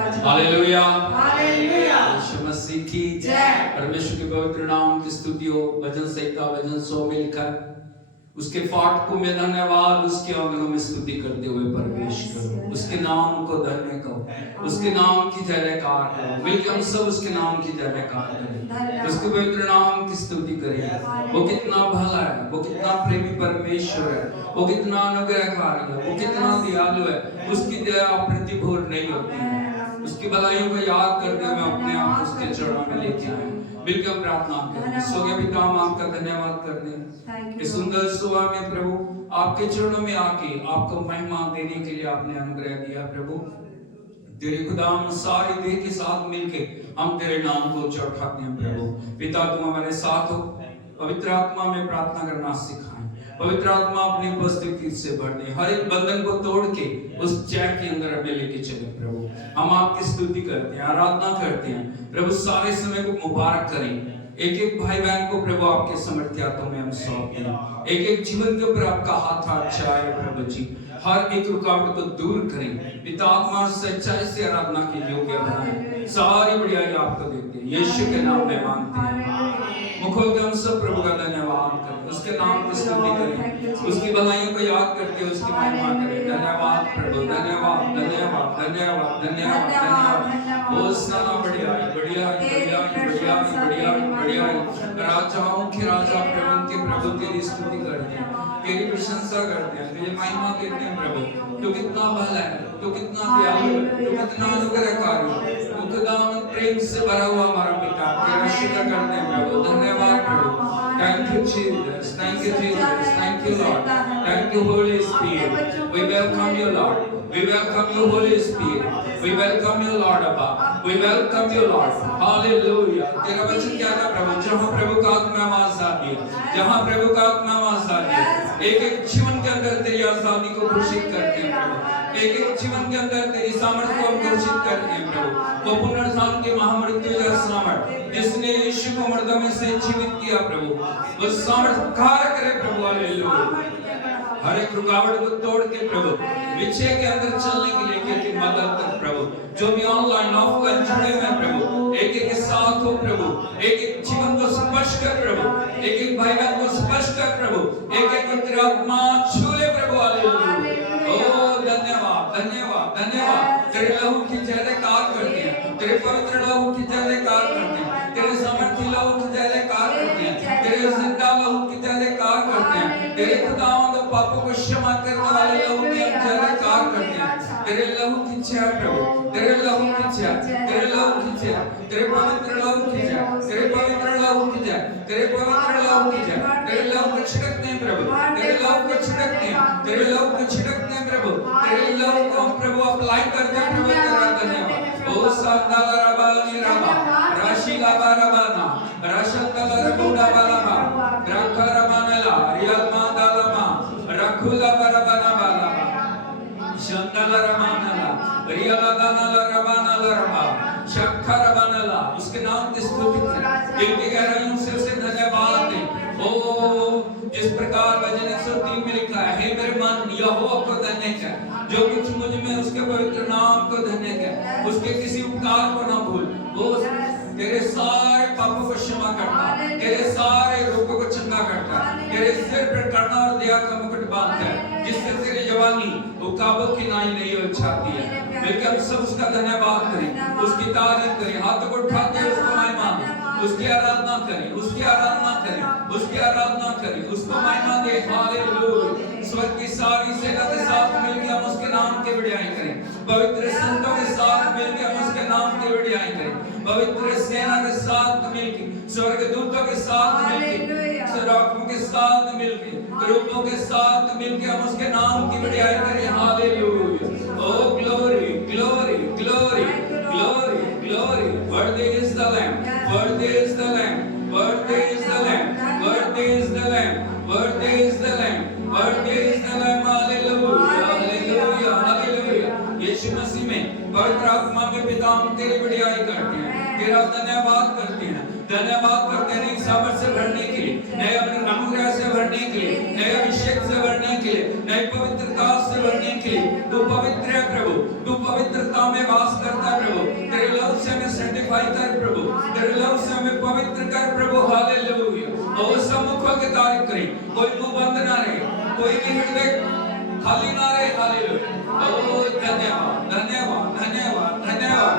Hallelujah, hallelujah. यीशु मसीह की जय। परमेश्वर के पवित्र नाम की स्तुति हो। भजन संहिता भजन 100 में लिखा है, उसके फाटकों में धन्यवाद, उसके आंगनों में स्तुति करते हुए प्रवेश करो, उसके नाम को धन्य करो, उसके नाम की जय जयकार करो। मिलकर हम सब उसके नाम की जय जयकार करें, उसके पवित्र नाम की स्तुति करें। वो कितना भला है, वो कितना प्रेमी परमेश्वर है, वो कितना अनुग्रहकारी है, वो कितना दयालु है। उसकी दया प्रतिभूर नहीं होती है। उसकी भलाइयों को याद करते हुए अपने आप उसके चरणों में लेके आए। मिलकर हम प्रार्थना करें। स्वर्गीय पिता, हम आपका धन्यवाद करते हैं इस सुंदर सुबह में प्रभु, आपके चरणों में आके आपको महिमा देने के लिए आपने अनुग्रह दिया प्रभु। तेरे खुदा हम सारी देह के साथ मिलके हम तेरे नाम को चढ़ाते हैं प्रभु। पिता, तुम हमारे साथ हो, पवित्र आत्मा में प्रार्थना करना सिखाएं। पवित्र आत्मा अपनी उपस्थिति से भरने, हर एक बंधन को तोड़ के उस जय के अंदर हमें लेके चले प्रभु। हम आपकी स्तुति करते हैं, आराधना करते हैं प्रभु। सारे समय को मुबारक करें। एक एक भाई बहन को प्रभु आपके समर्थी हाथों में हम सौंपते हैं। एक एक जीवन के ऊपर आपका हाथ अच्छा है प्रभु जी। हर एक रुकावट को दूर करें। पिता, आत्मा और सच्चाई से आराधना के योग्य बनाएं। सारी बढ़ियाई आपको देते हैं, यीशु के नाम में मांगते हैं। मुखों के हम सब प्रभु का धन्यवाद करें, उसके नाम की स्तुति करें, उसकी भलाइयों को याद करके उसकी महिमा करें। धन्यवाद प्रभु, धन्यवाद धन्यवाद धन्यवाद धन्यवाद धन्यवाद। बहुत सारा बढ़ियाई बढ़ियाई बढ़ियाई बढ़ियाई बढ़ियाई बढ़ियाई। राजाओं के राजा प्रभु के प्रभु तेरी स्तुति करते हैं, तेरी प्रशंसा करते हैं, तुझे महिमा देते हैं प्रभु। तू कितना भला है, तू कितना दयालु है, तू कितना अनुग्रहकारी है, तू खुदावंद प्रेम से भरा हुआ हमारा पिता। तेरा शुक्र करते हैं प्रभु। धन्यवाद प्रभु। Thank you Jesus, thank you Jesus, thank you Lord, thank you Holy Spirit. We welcome you Lord, we welcome you Holy Spirit, we welcome you Lord Abba, we welcome you Lord. Hallelujah. तेरा वचन क्या था प्रभु? जहाँ प्रभु का आत्मा वास आती है, जहाँ प्रभु का आत्मा वास आती है, एक एक जीवन के अंदर तेरी आजादी को घोषित करते हैं प्रभु। एक एक जीवन के अंदर तेरी सामर्थ्य को हम घोषित करते हैं प्रभु। वो पुनरुत्थान के महामृत्युंजय सामर्थ्य जिसने यीशु को मर्दों में से जीवित किया प्रभु, वो सामर्थ्य कार्य करे प्रभु। हालेलुया। हर एक रुकावट को तोड़ के प्रभु विजय के अंदर चलने के लिए की मदद कर प्रभु। जो भी ऑनलाइन ऑफलाइन जुड़े हुए हैं प्रभु, एक एक के साथ हो प्रभु। एक एक जीवन को स्पर्श कर प्रभु, एक एक भाई बहन को स्पर्श कर प्रभु, एक एक को तेरा आत्मा छू ले प्रभु। हालेलुया। ओ धन्यवाद धन्यवाद धन्यवाद। तेरे लहू की जय जयकार करते हैं, तेरे पवित्र लहू की जय जयकार करते हैं, तेरे सामर्थी लहू की जय जयकार करते हैं, तेरे जिंदा लहू की जय जयकार करते हैं, तेरे खुदावंद पापों को क्षमा करने वाले लहू की हम जय जयकार करते हैं। तेरे लहू की जय प्रभु, तेरे लहू की जय, तेरे लहू की जय, तेरे पवित्र लहू की जय, तेरे पवित्र लहू की जय, तेरे पवित्र लहू की जय। तेरे लहू को छिड़कते प्रभु, तेरे लहू को छिड़कते, तेरे लहू को छिड़कते प्रभु, तेरे लहू को हम प्रभु अप्लाई करते हैं प्रभु। तेरा धन्यवाद। ओ सादाला रबानी रबा राशि लाबा रबाना राशंतला रबुडा बालाबा ग्राखा रबानला रियल्मा दालमा रखुला बरबना बालाबा शंतला रबानला रियला दानला रबानला रबा शक्खा रबानला। उसके नाम की स्तुति करें, दिल की गहराइयों से उसे धन्यवाद दें। ओ जिस प्रकार भजन 103 में लिखा है, हे मेरे मन यहोवा को धन्य कर, जो कुछ मुझ में उसके पवित्र नाम को धन्य कर, उसके किसी उपकार को ना भूल। वो तेरे सारे पापों को क्षमा करता, तेरे सारे रोगों को चंगा करता, तेरे सिर पर करुणा और दया का मुकुट बांधता है, जिससे तेरी जवानी उकाबों की नाई नहीं हो जाती है। लेकिन हम सब उसका धन्यवाद करें, उसकी तारीफ करें, हाथों को उठाते हैं उसको महिमा दें, उसकी आराधना करें, उसकी आराधना करें, उसकी आराधना करें, उसको महिमा दे। हालेलुया। स्वर्ग की सारी सेना के साथ मिलकर हम उसके नाम की बढ़ाई करें, पवित्र संतों के साथ मिलकर हम उसके नाम की बढ़ाई करें, पवित्र सेना के साथ मिलकर, स्वर्गदूतों के साथ मिलकर, सराफों के साथ मिलकर, करूबों के साथ मिलकर हम उसके नाम की बढ़ाई करें। Hallelujah. Oh glory glory glory glory glory. Worthy is the lamb, worthy is the Lamb, worthy is the Lamb, worthy is the Lamb, worthy is the Lamb, worthy is the Lamb. Hallelujah, hallelujah, hallelujah. यीशु मसीह में पवित्र आत्मा में पिता हम तेरी बढ़ाई करते हैं, तेरा धन्यवाद करते हैं, धन्यवाद करते हैं। नई सामर्थ से भरने के लिए, नए अनुग्रह से भरने के लिए, नए अभिषेक से भरने के लिए, नई पवित्रता से भरने के लिए। तू पवित्र है प्रभु, तू पवित्रता में वास करता है प्रभु। तेरे लफ्ज़ से हमें पवित्र कर प्रभु, हालेलुया। और सम्मुखों की तारीफ करें, कोई मुंह बंद ना रहे, कोई भी हृदय खाली ना रहे, हालेलुया। ओ धन्यवाद धन्यवाद धन्यवाद धन्यवाद।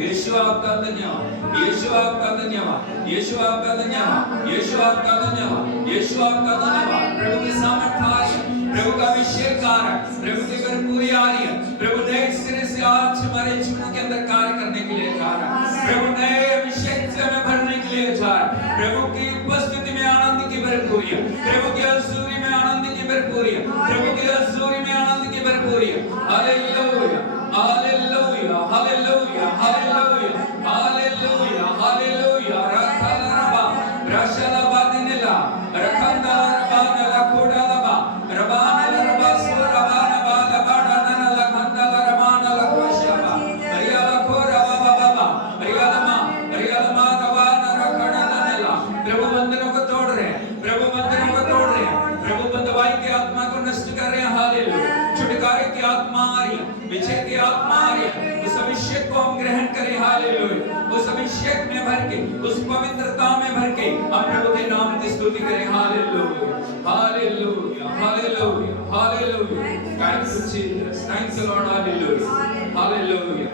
यीशु आपका धन्यवाद, यीशु आपका धन्यवाद, यीशु आपका धन्यवाद, यीशु आपका धन्यवाद, यीशु आपका धन्यवाद। प्रभु की सामर्थ आ रही है, प्रभु का अभिषेक आ रहा है, प्रभु की भरपूरी आ रही है। प्रभु नए सिरे से आज हमारे जीवन के अंदर कार्य करने के लिए जा रहा है। प्रभु नए अभिषेक से हमें भरने के लिए जा रहा है। प्रभु की उपस्थिति में आनंद की भरपूरी है, प्रभु की हजूरी में आनंद की भरपूरी है, प्रभु की हजूरी में आनंद की भरपूरी है। Hallelujah hallelujah hallelujah hallelujah hallelujah hallelujah. रखलरबा रशलबा दिनला रखंदरबा नलखोडलबा रबानलरबा सुरबानबा लबाडनला खंदलरबा नलखोशबा रियलखोरबा बाबा रियलमा रियलमा दबान रखडनला। प्रभु बंधनों को तोड़ रहे हैं, प्रभु बंधनों को तोड़ रहे हैं, प्रभु बंधवाई की आत्मा को नष्ट कर रहे हैं। हालेलुया। छुटकारे की आत्मा आ रही है, विजय की आत्मा आ रही है। उस अभिषेक को हम ग्रहण करें, हालेलुया। उस अभिषेक में भर के, उस पवित्रता में भर के हम प्रभु के नाम की स्तुति करें, hallelujah hallelujah hallelujah hallelujah. Thank you Jesus, thank you lord, hallelujah hallelujah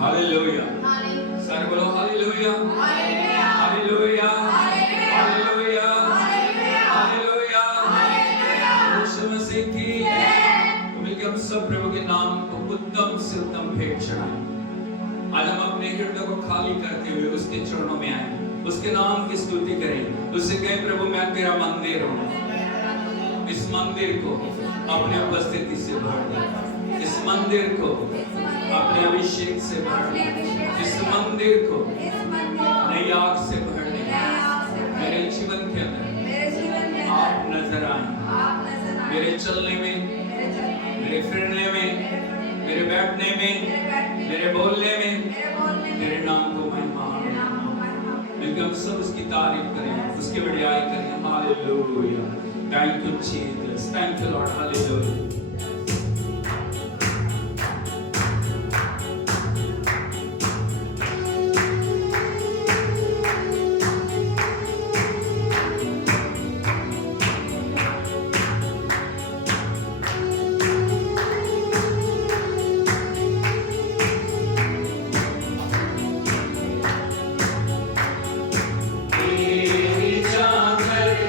hallelujah. सारे बोलो hallelujah hallelujah hallelujah hallelujah hallelujah. यीशु मसीह की मिलकर हम सब प्रभु के नाम को उत्तम से उत्तम भेंट चढ़ाएं। आज हम अपने हृदय को खाली करते हुए उसके चरणों में आए, उसके नाम की स्तुति करें। उससे कहें प्रभु मैं तेरा मंदिर हूँ, इस मंदिर को अपने उपस्थिति से भर दे, इस मंदिर को अपने अभिषेक से भर दे, इस मंदिर को नई आग से भर दे। मेरे जीवन के अंदर आप नजर आए, मेरे चलने में, मेरे फिरने में, मेरे बैठने में, मेरे बोलने में, मेरे नाम को महिमा। लेकिन हम सब उसकी तारीफ करें, उसकी बड़ाई करें, hallelujah. Thank you Jesus, thank you lord, hallelujah.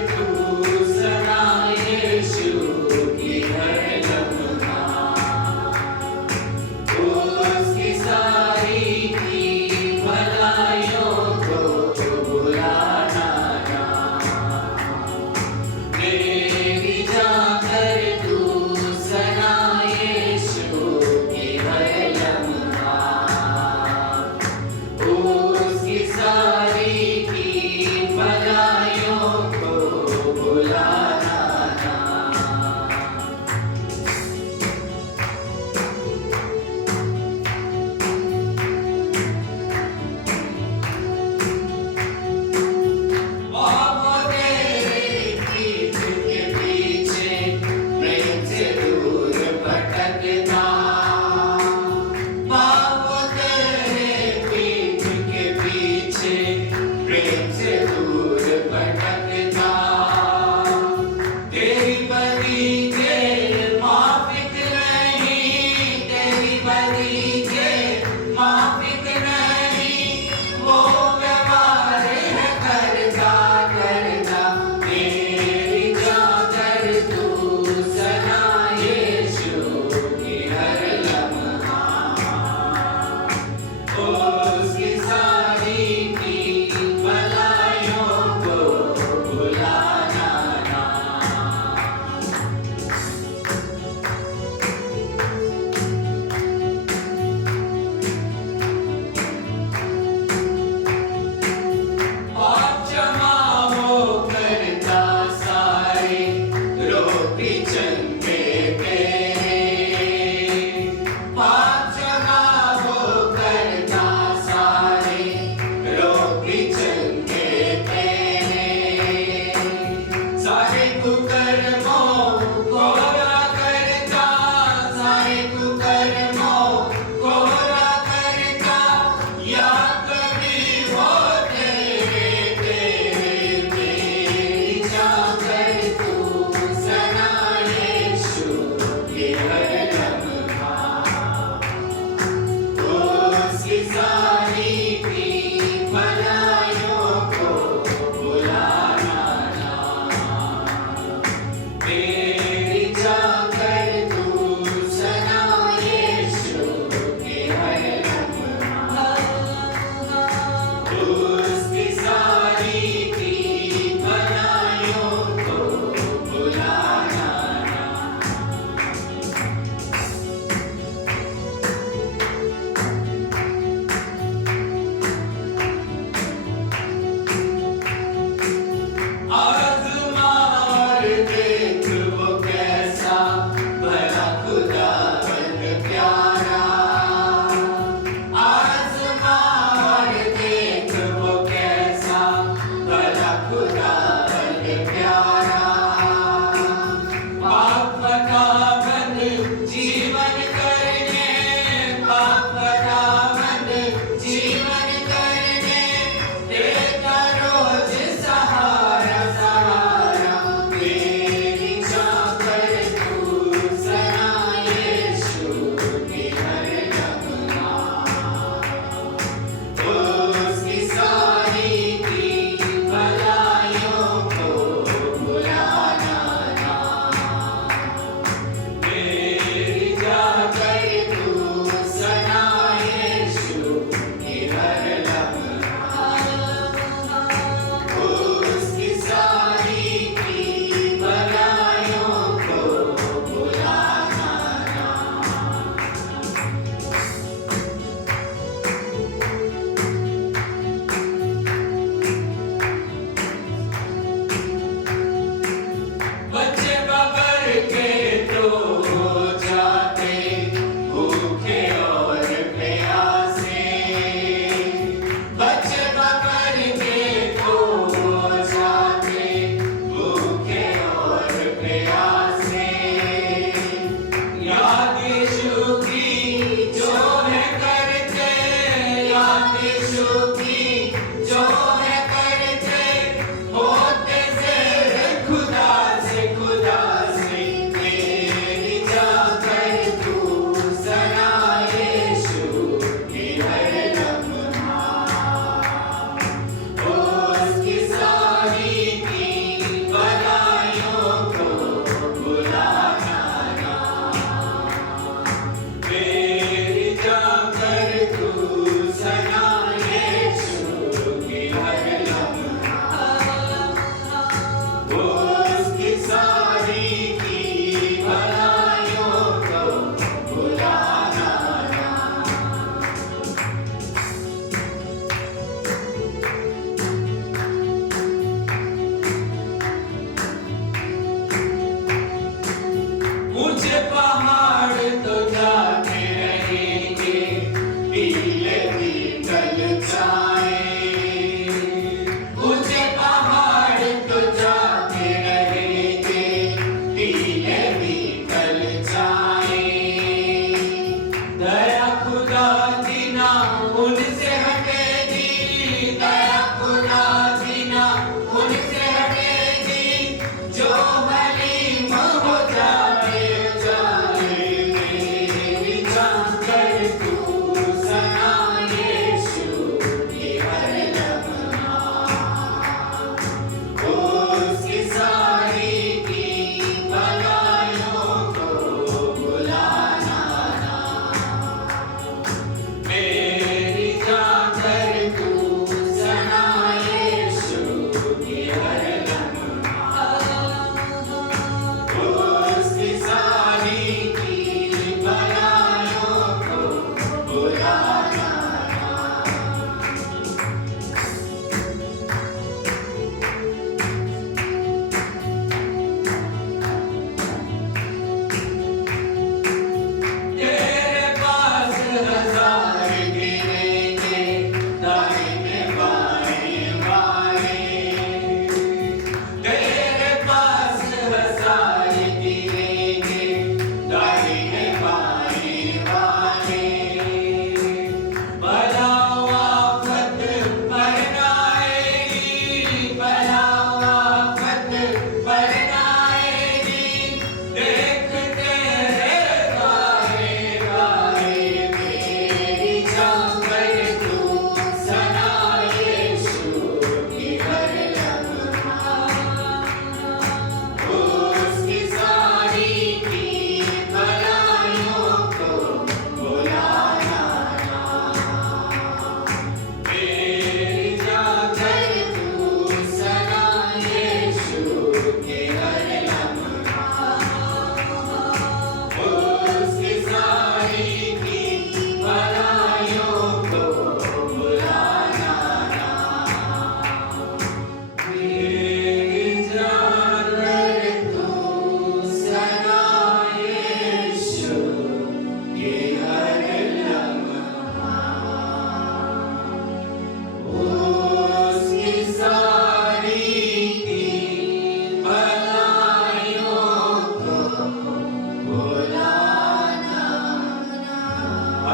तू सदा यीशु की हर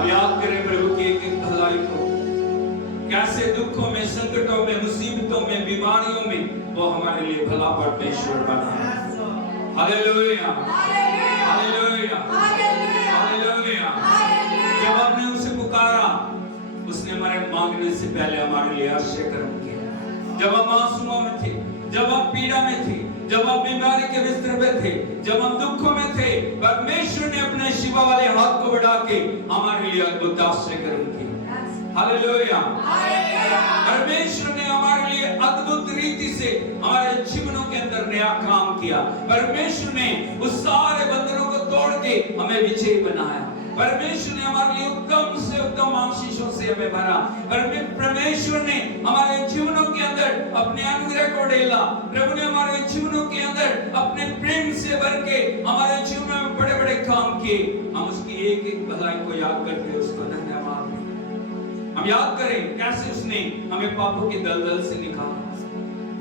हम याद करें प्रभु की एक एक भलाई को, कैसे दुखों में, संकटों में, मुसीबतों में, बीमारियों में वो हमारे लिए भला परमेश्वर बना। Hallelujah, hallelujah, hallelujah. जब हमने उसे पुकारा, उसने हमारे मांगने से पहले हमारे लिए आश्चर्य कर्म किया। जब हम आंसुओं में थे, जब हम पीड़ा में थे, जब हम बीमारी के बिस्तर पे थे, जब हम दुखों में थे, परमेश्वर ने अपने शिवा वाले हाथ को बढ़ा के हमारे लिए अद्भुत आश्चर्य कर्म किया। हालेलुया, परमेश्वर ने हमारे लिए अद्भुत रीति से हमारे जीवनों के अंदर नया काम किया। परमेश्वर ने उस सारे बंधनों को तोड़ के हमें विजयी बनाया। परमेश्वर ने हमारे लिए उत्तम से उत्तम आशीषों से हमें भरा। परमेश्वर ने हमारे जीवनों के अंदर अपने अनुग्रह को डेला। प्रभु ने हमारे जीवनों के अंदर अपने प्रेम से भर के हमारे जीवन में बड़े बड़े काम किए। हम उसकी एक एक भलाई को याद करके उसको धन्यवाद दें। हम याद करें कैसे उसने हमें पापों की दलदल से निकाला।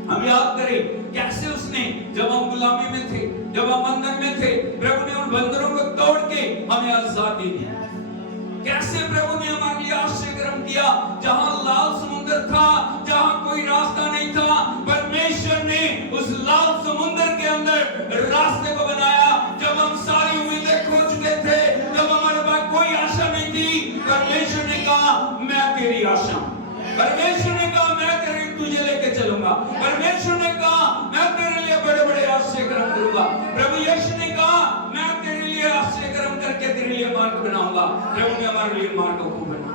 हम याद करें कैसे उसने, जब हम गुलामी में थे, जब हम बंधन में थे, प्रभु ने उन बंधनों को तोड़ के हमें आजादी दी। कैसे प्रभु ने हमारे लिए आश्चर्य कर्म किया। जहां लाल समुद्र था, जहां कोई रास्ता नहीं था, परमेश्वर ने उस लाल समुद्र के अंदर रास्ते को बनाया। जब हम सारी उम्मीदें खो चुके थे, जब हमारे पास कोई आशा नहीं थी, परमेश्वर ने कहा मैं तेरी आशा। परमेश्वर ने कहा मैं तेरे तुझे लेके चलूंगा। परमेश्वर ने कहा मैं तेरे लिए बड़े बड़े आश्चर्य कर्म करूंगा। प्रभु यीशु ने कहा मैं तेरे लिए आश्चर्य कर्म करके तेरे लिए मार्ग बनाऊंगा। प्रभु ने हमारे लिए मार्ग को बनाया।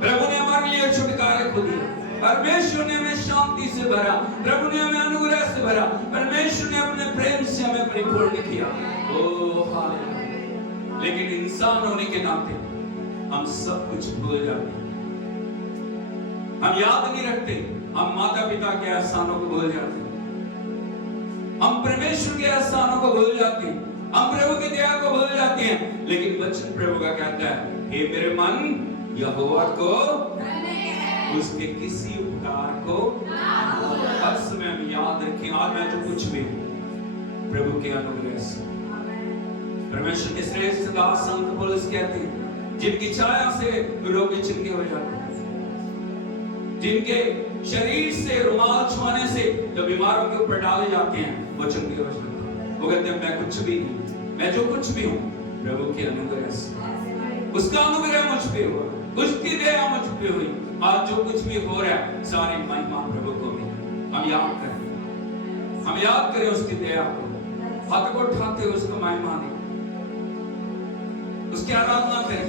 प्रभु ने हमारे लिए छुटकारे को दिया। परमेश्वर ने हमें शांति से भरा। प्रभु ने हमें अनुग्रह से भरा। परमेश्वर ने अपने प्रेम से हमें परिपूर्ण किया। Oh hallelujah. लेकिन इंसान होने के नाते हम सब कुछ भूल जाते हैं। हम याद नहीं रखते। हम माता पिता के एहसानों को भूल जाते हैं। हम परमेश्वर के एहसानों को भूल जाते हैं। हम प्रभु की दया को भूल जाते हैं। लेकिन वचन प्रभु का कहता है हे मेरे मन यहोवा को, उसके किसी उपकार को हर समय हम याद रखें। आज मैं जो कुछ भी हूं प्रभु के अनुग्रह से। परमेश्वर के श्रेष्ठ दास संत पौलुस कहते हैं जिनकी छाया से रोगी चंगे हो जाते हैं, जिनके शरीर से रुमाल छुआने से जो बीमारों के ऊपर डाले जाते हैं वो चंगे हो जाते हैं। वो कहते हैं मैं कुछ भी नहीं, मैं जो कुछ भी हूँ प्रभु के अनुग्रह से। उसका अनुग्रह मुझ पे हुआ, उसकी दया मुझ पे हुई। आज जो कुछ भी हो रहा है सारी महिमा प्रभु को मिली। हम याद करें, हम याद करें उसकी दया को, हाथ को उठाते हुए उसको महिमा दें, उसकी आराधना करें।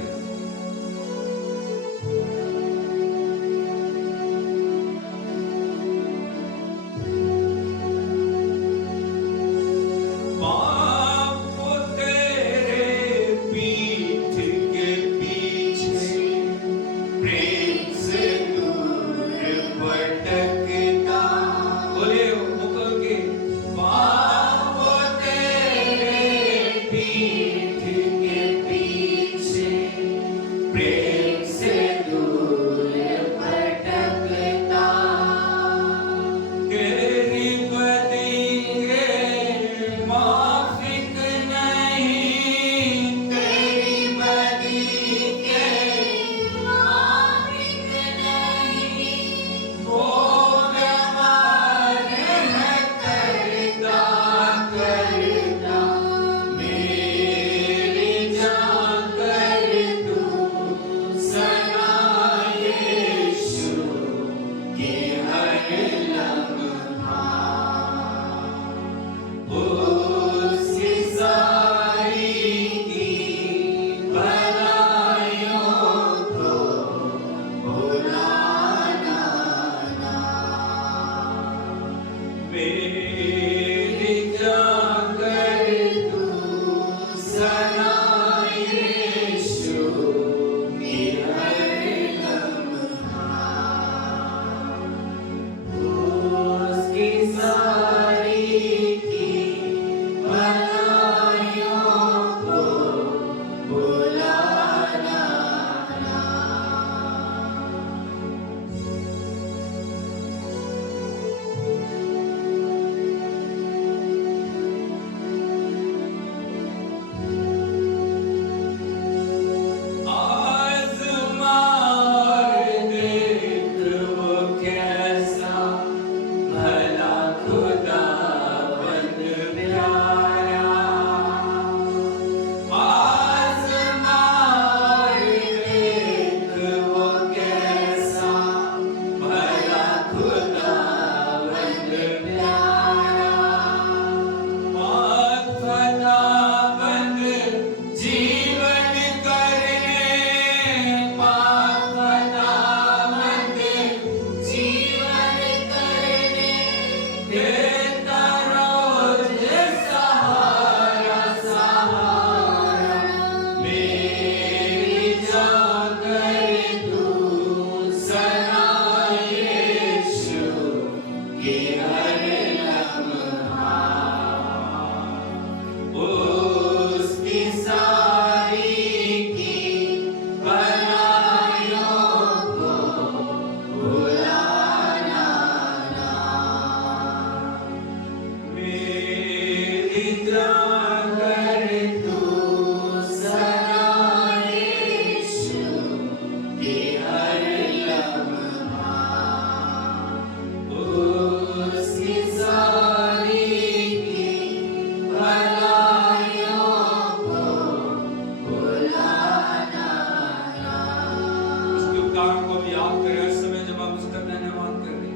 चमत्कारों को भी याद करें। हर समय जब हम उसका धन्यवाद करेंगे,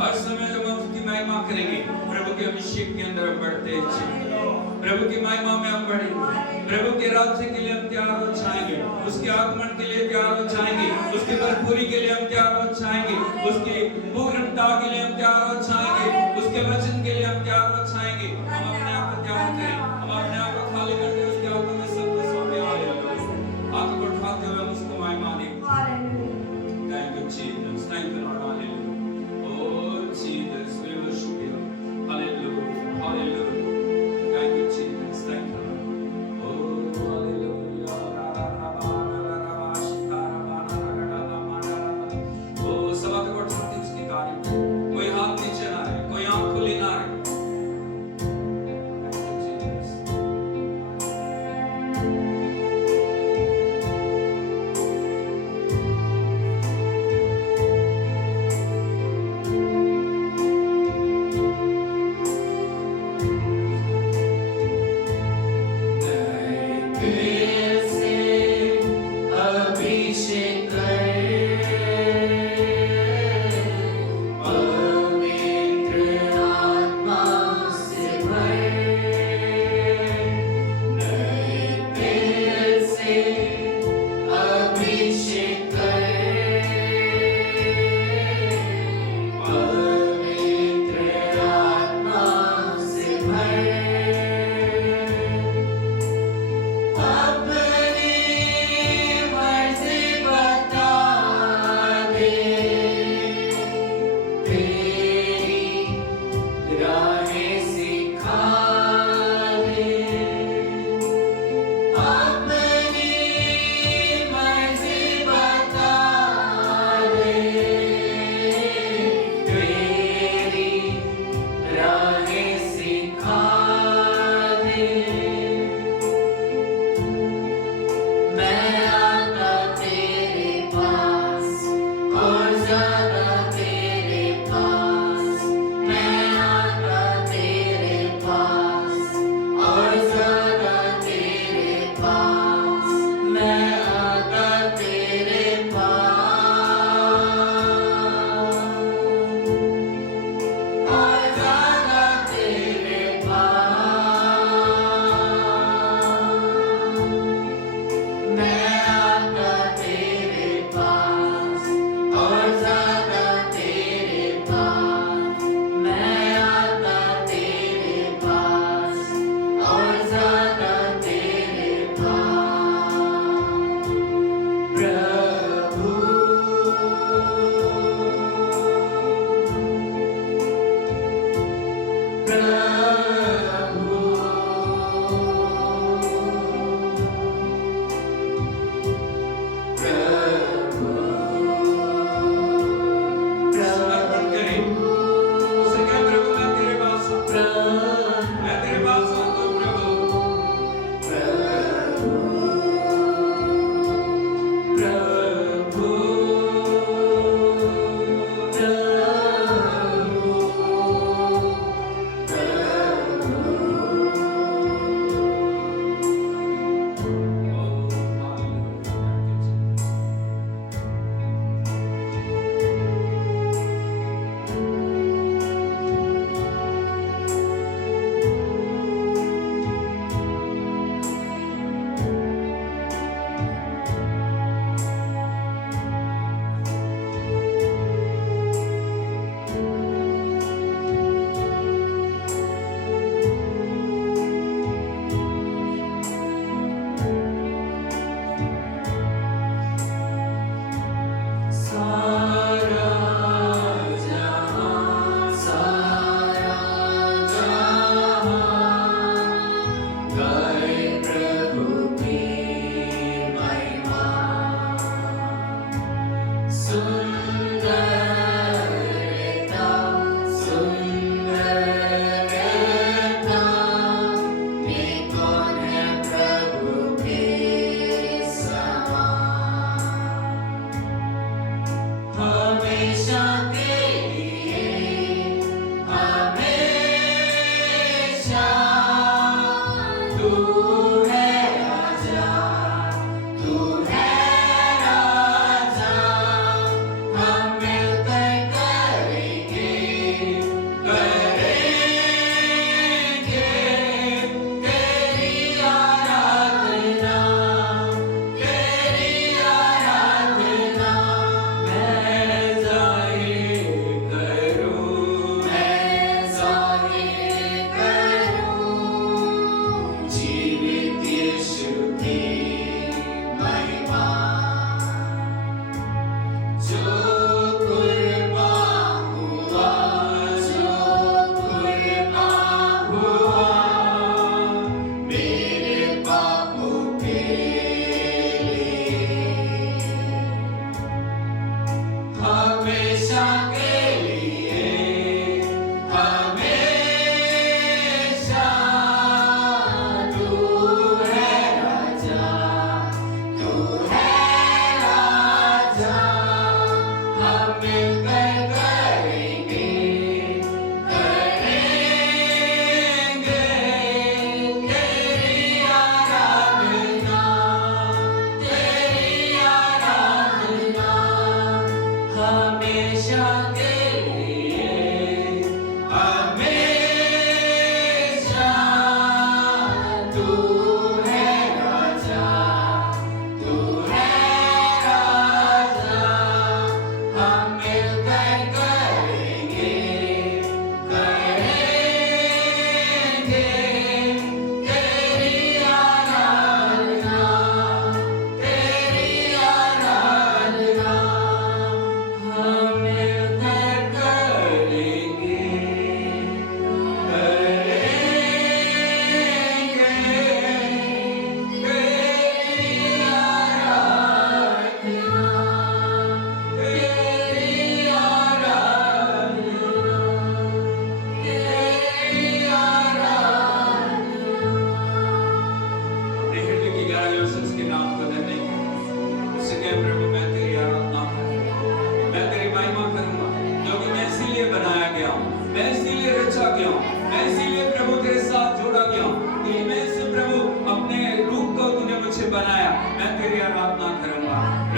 हर समय जब हम उसकी महिमा करेंगे, प्रभु के अभिषेक के अंदर हम बढ़ते चलेंगे, प्रभु की महिमा में हम बढ़ेंगे, प्रभु के राज्य के लिए हम तैयार हो जाएंगे, उसके आगमन के लिए तैयार हो जाएंगे, उसकी भरपूरी के लिए हम तैयार हो जाएंगे, उसकी पूर्णता के लिए हम तैयार हो जाएंगे, उसके वचन के लिए हम तैयार हो जाएंगे। हम अपने आप को तैयार करें, हम अपने आप को खाली करते उसके हाथों में सब कुछ सौंपे हाथ को उठाते हुए हम उसको महिमा दें। Thank you Jesus, thank you Lord, hallelujah. Oh Jesus, we worship you, hallelujah, hallelujah. Thank you Jesus, thank you Lord. Oh hallelujah. Oh सभा के कोट सुनते उसकी तारीफ, कोई हाथ नीचे ना रहे, कोई आंख खुली ना रहे। अपनी मर्जी बता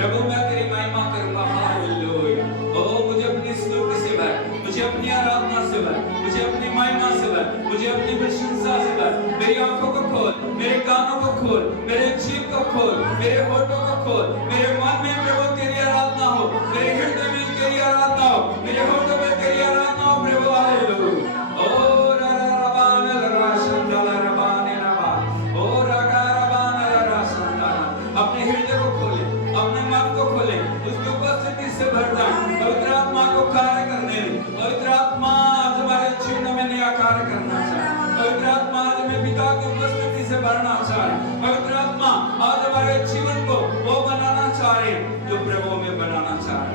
प्रभु मैं तेरी महिमा करूंगा। हालेलुया। ओ मुझे अपनी स्तुति से भर, मुझे अपनी आराधना से भर, मुझे अपनी महिमा से भर, मुझे अपनी प्रशंसा से भर। मेरी आंखों को खोल, मेरे कानों को खोल, मेरे जीभ को खोल, मेरे होठों को खोल, मेरे मन में प्रभु तेरी आराधना हो, मेरे हृदय में तेरी आराधना हो, मेरे होठों में तेरी आराधना हो प्रभु। हालेलुया। ओ अपने हृदय को खोले, अपने मन को खोले, उसकी उपस्थिति से भर जाए। पवित्र आत्मा को कार्य करने दे। पवित्र आत्मा आज हमारे जीवन में नया कार्य करना चाहे। पवित्र आत्मा आज हमें पिता की उपस्थिति से भरना चाहे। पवित्र आत्मा आज हमारे जीवन को वो बनाना चाहे जो प्रभु में बनाना चाहे।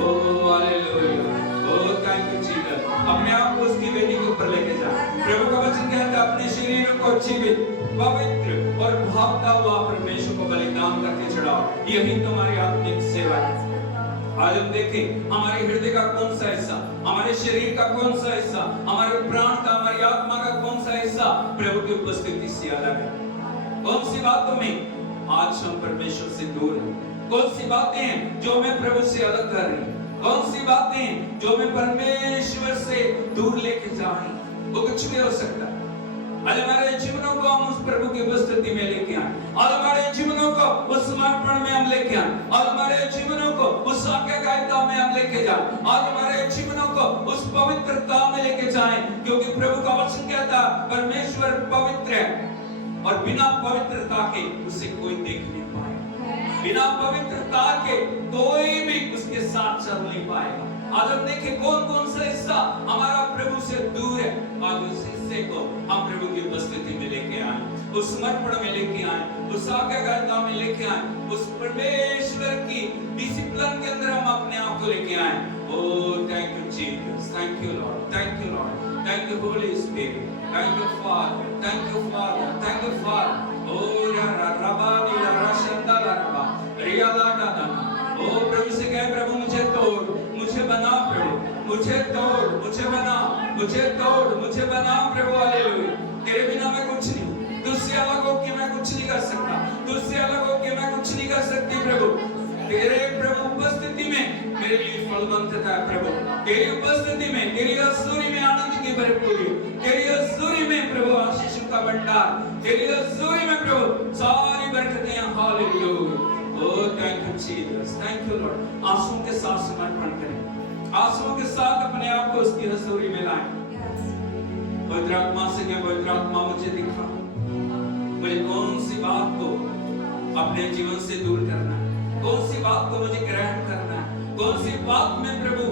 Oh hallelujah. Oh thank you Jesus. अपने आप को उसकी वेदी के ऊपर लेके जाए। प्रभु का वचन कहता है अपने शरीर को जीवित, पवित्र और भागता हुआ परमेश्वर को बलिदान करके चढ़ाओ। यही तुम्हारी आत्मिक सेवा है। आज हम देखें हमारे हृदय का कौन सा हिस्सा, हमारे शरीर का कौन सा हिस्सा, हमारे प्राण का, हमारी आत्मा का कौन सा हिस्सा प्रभु की उपस्थिति से अलग है। कौन सी बातों में आज हम परमेश्वर से दूर हैं? कौन सी बातें हैं जो हमें प्रभु से अलग कर रही हैं? कौन सी बातें हैं जो हमें परमेश्वर से दूर लेके जा रही हैं? वो कुछ भी हो सकता है। आज हमारे जीवनों को हम उस प्रभु की उपस्थिति में लेके आए। आज हमारे जीवनों को उस समर्पण में हम लेके आए। आज हमारे जीवनों को उस आज्ञाकारिता में हम लेके जाए। आज हमारे जीवनों को उस पवित्रता में लेके जाएं, क्योंकि प्रभु का वचन कहता है परमेश्वर पवित्र है और बिना पवित्रता के उसे कोई देख नहीं पाएगा। बिना पवित्रता के कोई भी उसके साथ चल नहीं पाएगा। आज हम देखें कौन कौन सा हिस्सा हमारा प्रभु से दूर है। आज उस हिस्से को हम प्रभु की उपस्थिति में लेके आए, उस समर्पण में लेके आए, उस आज्ञाकारिता में लेके आए, उस परमेश्वर की डिसिप्लिन के अंदर हम अपने आप को लेके आए। Oh thank you Jesus, thank you lord, thank you lord, thank you holy spirit, thank you father, thank you father, thank you father. Oh यार रबा दी रशंदा रबा रियाला दादा। ओ प्रभु से कहे प्रभु मुझे तोड़, मुझे बना प्रभु, मुझे तोड़, मुझे बना, मुझे तोड़, मुझे बना प्रभु। हालेलुया। तेरे बिना मैं कुछ नहीं, तुझसे अलग होकर मैं कुछ नहीं कर सकता, तुझसे अलग होकर मैं कुछ नहीं कर सकती प्रभु। तेरे प्रभु उपस्थिति में मेरे लिए फलवंतता है प्रभु। तेरी उपस्थिति में, तेरी हजूरी में आनंद की भरपूरी, तेरी हजूरी में प्रभु आशीषों का भंडार, तेरी हजूरी में प्रभु सारी बरकतें। Hallelujah. Oh, thank you Jesus, thank you Lord। आंसुओं के साथ समर्पण करें, आंसुओं के साथ अपने आप को उसकी हजूरी में लाएं। पवित्र आत्मा से कहें पवित्र आत्मा मुझे दिखा, मुझे कौन सी बात को अपने जीवन से दूर करना है, कौन सी बात को मुझे ग्रहण करना है, कौन सी बात में प्रभु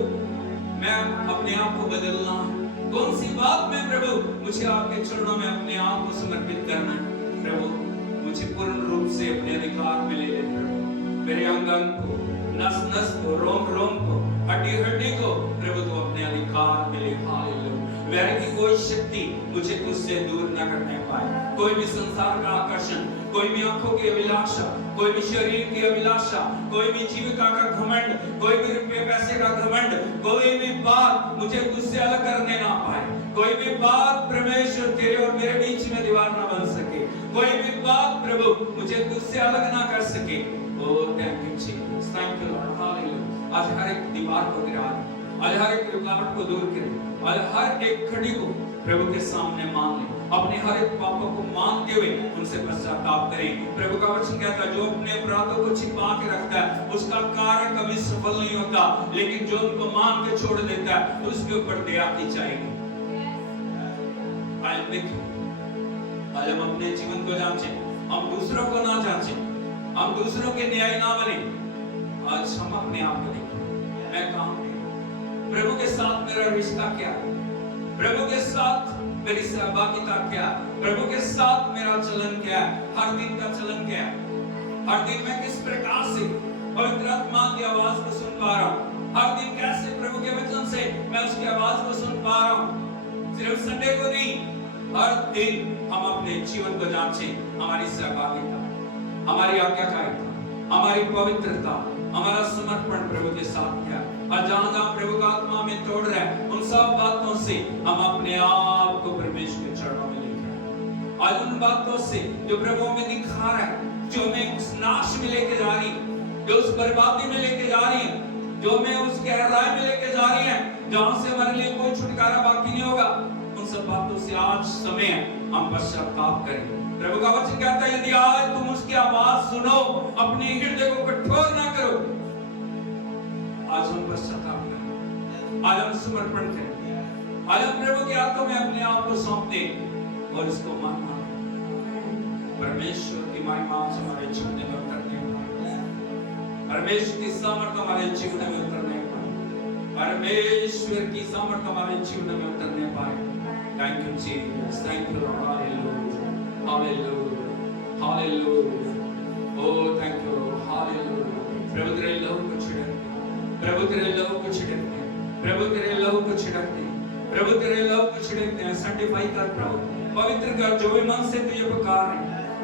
मैं अपने आप को बदलना है, कौन सी बात में प्रभु मुझे आपके चरणों में अपने आप को समर्पित करना है। प्रभु मुझे पूर्ण रूप से अपने अधिकार में ले ले प्रभु। मेरे अंग अंग को, नस नस को, रोम रोम को, हड्डी हड्डी को प्रभु तो अपने अधिकार में ले। हालेलुया। वैर की कोई शक्ति मुझे तुझसे दूर न करने पाए। कोई भी संसार का आकर्षण, कोई भी आंखों की अभिलाषा, कोई भी शरीर की अभिलाषा, कोई भी जीविका का घमंड, कोई भी रुपये पैसे का घमंड, कोई भी बात मुझे तुझसे अलग करने ना पाए। कोई भी बात परमेश्वर तेरे और मेरे बीच में दीवार ना बन सके। कोई भी बात प्रभु मुझे तुझसे अलग ना कर सके। ओह thank you Jesus, thank you lord. Hallelujah. आज हर एक दीवार को गिरा, आज हर एक रुकावट को दूर करें, आज हर एक खड़ी को प्रभु के सामने मान ले। अपने हर एक पापों को मानते हुए उनसे पश्चाताप करें। प्रभु का वचन कहता है जो अपने अपराधों को छिपा के रखता है उसका कार्य कभी सफल नहीं होता, लेकिन जो उनको मान के छोड़ देता है उसके ऊपर दया की जाएगी। आज देखिए, आज हम अपने जीवन को जांचें, हम दूसरों को ना जांचें, हम दूसरों के न्याय ना बने। आज हम अपने आप को देखें, मैं कहां हूं, प्रभु के साथ मेरा रिश्ता क्या है, प्रभु के साथ मेरी सहभागिता क्या, प्रभु के साथ मेरा चलन क्या है, हर दिन का चलन क्या है, हर दिन मैं किस प्रकार से पवित्र आत्मा की आवाज को सुन पा रहा हूँ, हर दिन कैसे प्रभु के वचन से मैं उसकी आवाज को सुन पा रहा हूँ। सिर्फ संडे को नहीं, हर दिन हम अपने जीवन को जांचें, हमारी सहभागिता, हमारी आज्ञाकारिता, हमारी पवित्रता, हमारा समर्पण प्रभु के साथ क्या है। और जहां प्रभु का आत्मा में तोड़ रहा है उन सब बातों से हम अपने आप को परमेश्वर के चरणों में लेके आए। आज उन बातों से जो प्रभु में दिखा रहा है, जो हमें उस नाश में लेके जा रही, जो उस बर्बादी में लेके जा रही है, जो मैं उस गहराई में लेके जा रही है, जहां से हमारे लिए कोई छुटकारा बाकी नहीं होगा, उन सब बातों से आज समय है हम पश्चाताप करें। प्रभु का वचन कहता है, यदि आज तुम उसकी आवाज सुनो, अपने हृदय को कठोर ना करो। आज हम पश्चाताप करें, आज हम समर्पण करें, आज हम प्रभु के हाथों में अपने आप को सौंप दें और इसको मानना। परमेश्वर की महिमा हमारे जीवन में उतरने पाए, परमेश्वर की सामर्थ हमारे जीवन में उतरने पाए, परमेश्वर की सामर्थ हमारे जीवन में उतरने पाए। Thank you Jesus, thank you lord, hallelujah, hallelujah, hallelujah, oh thank you lord, hallelujah. प्रभु तेरे लहू को छिड़क, प्रभु तेरे लहू को छिड़क दे, प्रभु तेरे लहू को छिड़क दे, प्रभु तेरे लहू को छिड़क दे। सैंटिफाई कर प्रभु, पवित्र कर। जो भी मन से तुझे पुकार है,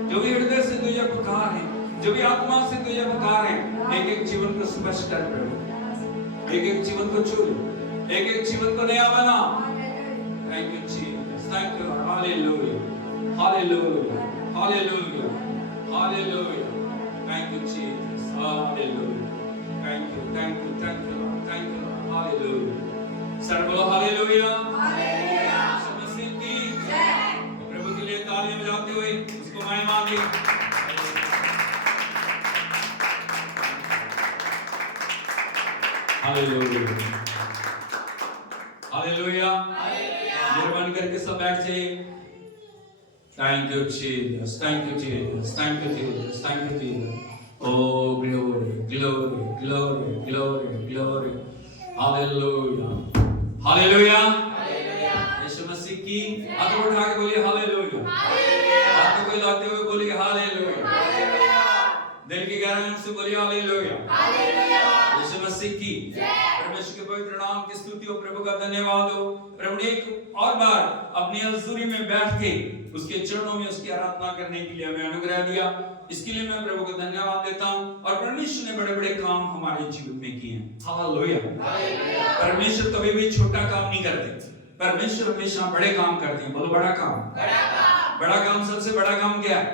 जो भी हृदय से तुझे पुकार है, जो भी आत्मा से तुझे पुकार है, एक एक जीवन को स्पर्श कर प्रभु, एक एक जीवन को छू, एक एक जीवन को नया बना। Thank you Jesus, thank you lord, hallelujah, hallelujah, hallelujah, hallelujah. Thank you Jesus, hallelujah, thank you, thank you, thank you lord, thank you lord, hallelujah. सर्व हालेलुया, हालेलुया। मसीह की जय। प्रभु के लिए तालियां बजाते हुए उसको महिमा दें। हालेलुया, हालेलुया, मेहरबानी करके सब बैठ जाइए। Thank you Jesus, thank you Jesus, thank you Jesus, thank you Jesus. Oh glory, glory, glory, glory, glory. Hallelujah, hallelujah, hallelujah. यीशु मसीह की हाथ उठा के बोलिए हालेलुया, हाथ को हिलाते हुए बोलिए हालेलुया, दिल की गहराई से बोलिए हालेलुया, यीशु मसीह की परमेश्वर के पवित्र नाम की स्तुति हो। प्रभु का धन्यवाद हो। प्रभु ने एक और बार अपनी हजूरी में बैठ के उसके चरणों में उसकी आराधना करने के लिए हमें अनुग्रह दिया। इसके लिए मैं प्रभु को धन्यवाद देता हूं। और परमेश्वर ने बड़े बड़े काम हमारे जीवन में किए हैं। हालेलुया। परमेश्वर कभी भी छोटा काम नहीं करते, परमेश्वर हमेशा बड़े काम करते हैं। बोलो बड़ा काम, बड़ा काम। सबसे बड़ा काम क्या है?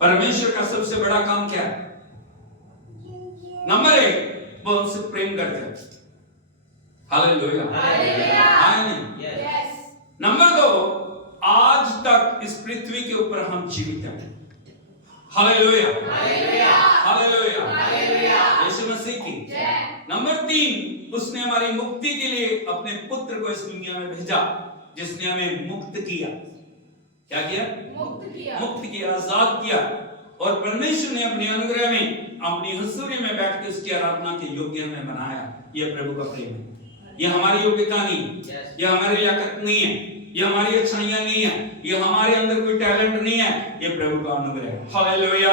परमेश्वर का सबसे बड़ा काम क्या है? नंबर 1, वो हमसे प्रेम करते हैं। हालेलुया, नंबर 2, आज तक इस पृथ्वी के ऊपर हम जीवित हैं। हालेलुया, हालेलुया, यीशु मसीह की। नंबर 3, उसने हमारी मुक्ति के लिए अपने पुत्र को इस दुनिया में भेजा, जिसने हमें मुक्त किया। क्या किया? मुक्त किया, आजाद किया। और परमेश्वर ने अपने अनुग्रह में अपनी हुजूरी में बैठ के उसकी आराधना के योग्य हमें बनाया। यह प्रभु का प्रेम है। यह हमारी योग्यता नहीं, यह हमारी लियाकत नहीं है, ये हमारी अच्छाइयां नहीं है, ये हमारे अंदर कोई टैलेंट नहीं है, ये प्रभु का अनुग्रह है। हालेलुया,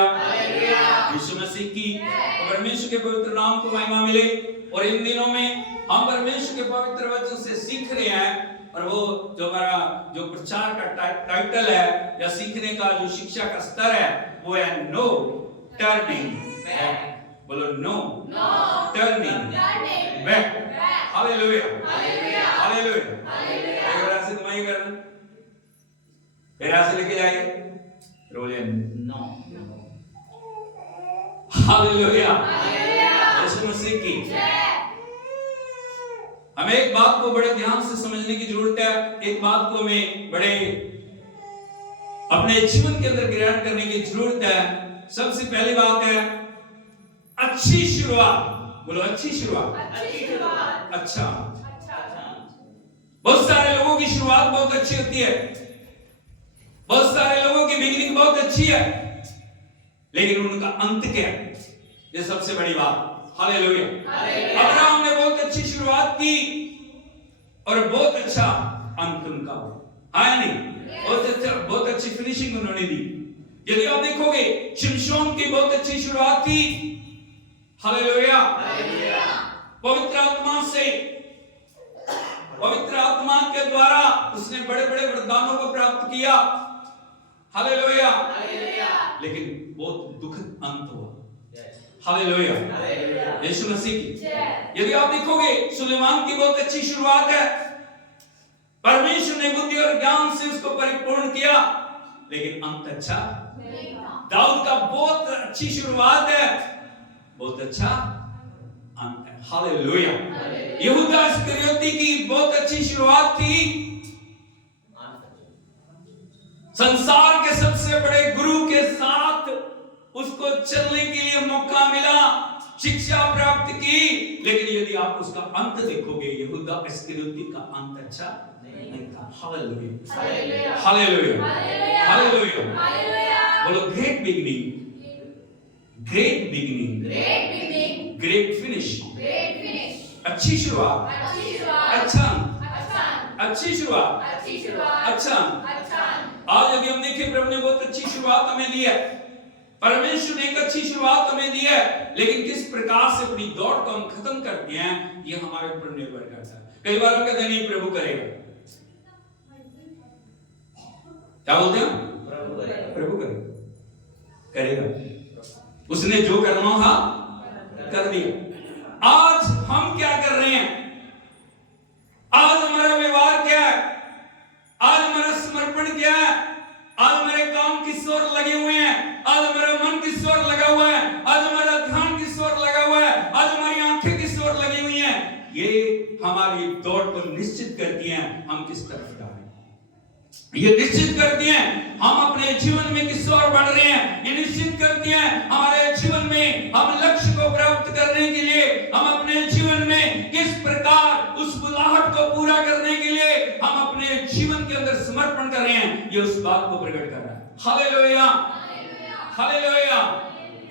यीशु मसीह की परमेश्वर के पवित्र नाम को महिमा मिले। और इन दिनों में हम परमेश्वर के पवित्र वचन से सीख रहे हैं। और वो जो हमारा जो प्रचार का टाइटल है या सीखने का जो शिक्षा का स्तर है, वो है नो टर्निंग बैक। बोलो no turning back. Hallelujah, hallelujah. ऐसे तुम ही करना, फिर ऐसे लेके जाएंगे, फिर बोले नो। हालेलुया, यीशु मसीह की। हमें एक बात को बड़े ध्यान से समझने की जरूरत है। एक बात को हमें बड़े अपने जीवन के अंदर ग्रहण करने की जरूरत है। सबसे पहली बात है अच्छी शुरुआत। बोलो अच्छी शुरुआत। अच्छा, बहुत सारे लोगों की शुरुआत बहुत अच्छी होती है, बहुत सारे लोगों की बिगिनिंग बहुत अच्छी है, लेकिन उनका अंत क्या है? ये सबसे बड़ी बात। हालेलुया। अब्राहम ने बहुत अच्छी शुरुआत की और बहुत अच्छा अंत उनका हुआ। हाँ नहीं, बहुत अच्छी फिनिशिंग उन्होंने दी। यदि आप देखोगे, शिमशोन की बहुत अच्छी शुरुआत थी। हालेलुया, पवित्र आत्मा से, पवित्र आत्मा के द्वारा उसने बड़े बड़े वरदानों को प्राप्त किया। हालेलुया, लेकिन बहुत दुखद अंत हुआ। हालेलुया, यीशु मसीह की। यदि आप देखोगे, सुलेमान की बहुत अच्छी शुरुआत है, परमेश्वर ने बुद्धि और ज्ञान से उसको परिपूर्ण किया, लेकिन अंत अच्छा नहीं था। दाऊद का बहुत अच्छी शुरुआत है, बहुत अच्छा अंत है। हालेलुया। यहूदा इस्करियोती की बहुत अच्छी शुरुआत थी। संसार के सबसे बड़े गुरु के साथ उसको चलने के लिए मौका मिला, शिक्षा प्राप्त की, लेकिन यदि आप उसका अंत देखोगे, यहूदा इस्करियोती का अंत अच्छा नहीं था। Hallelujah, hallelujah, hallelujah. बोलो great beginning, great beginning, great finish. अच्छी शुरुआत, अच्छा, अच्छी शुरुआत, अच्छा। आज यदि हम देखें, प्रभु ने बहुत अच्छी शुरुआत हमें दी है, परमेश्वर ने एक अच्छी शुरुआत हमें दी है, लेकिन किस प्रकार से अपनी दौड़ को हम खत्म करते हैं, यह हमारे ऊपर निर्भर करता है। कई बार हम कहते हैं नहीं प्रभु करेगा, क्या बोलते हैं? प्रभु करेगा, उसने जो करना था कर दिया। आज हम क्या कर रहे हैं? आज हमारा व्यवहार क्या है? आज हमारा समर्पण क्या है? आज हमारे काम किस ओर लगे हुए हैं? आज हमारा मन किस ओर लगा हुआ है? आज हमारा ध्यान किस ओर लगा हुआ है? आज हमारी आंखें किस ओर लगी हुई हैं? ये हमारी दौड़ को निश्चित करती हैं हम किस तरफ जा रहे हैं। ये निश्चित करती हैं हम अपने जीवन में किस ओर बढ़ रहे हैं। ये निश्चित करती हैं हमारे जीवन में हम लक्ष्य को प्राप्त करने के लिए, हम अपने जीवन में किस प्रकार उस बुलाहट को पूरा करने के लिए हम अपने जीवन के अंदर समर्पण कर रहे हैं, ये उस बात को प्रकट कर रहा है। Hallelujah, hallelujah.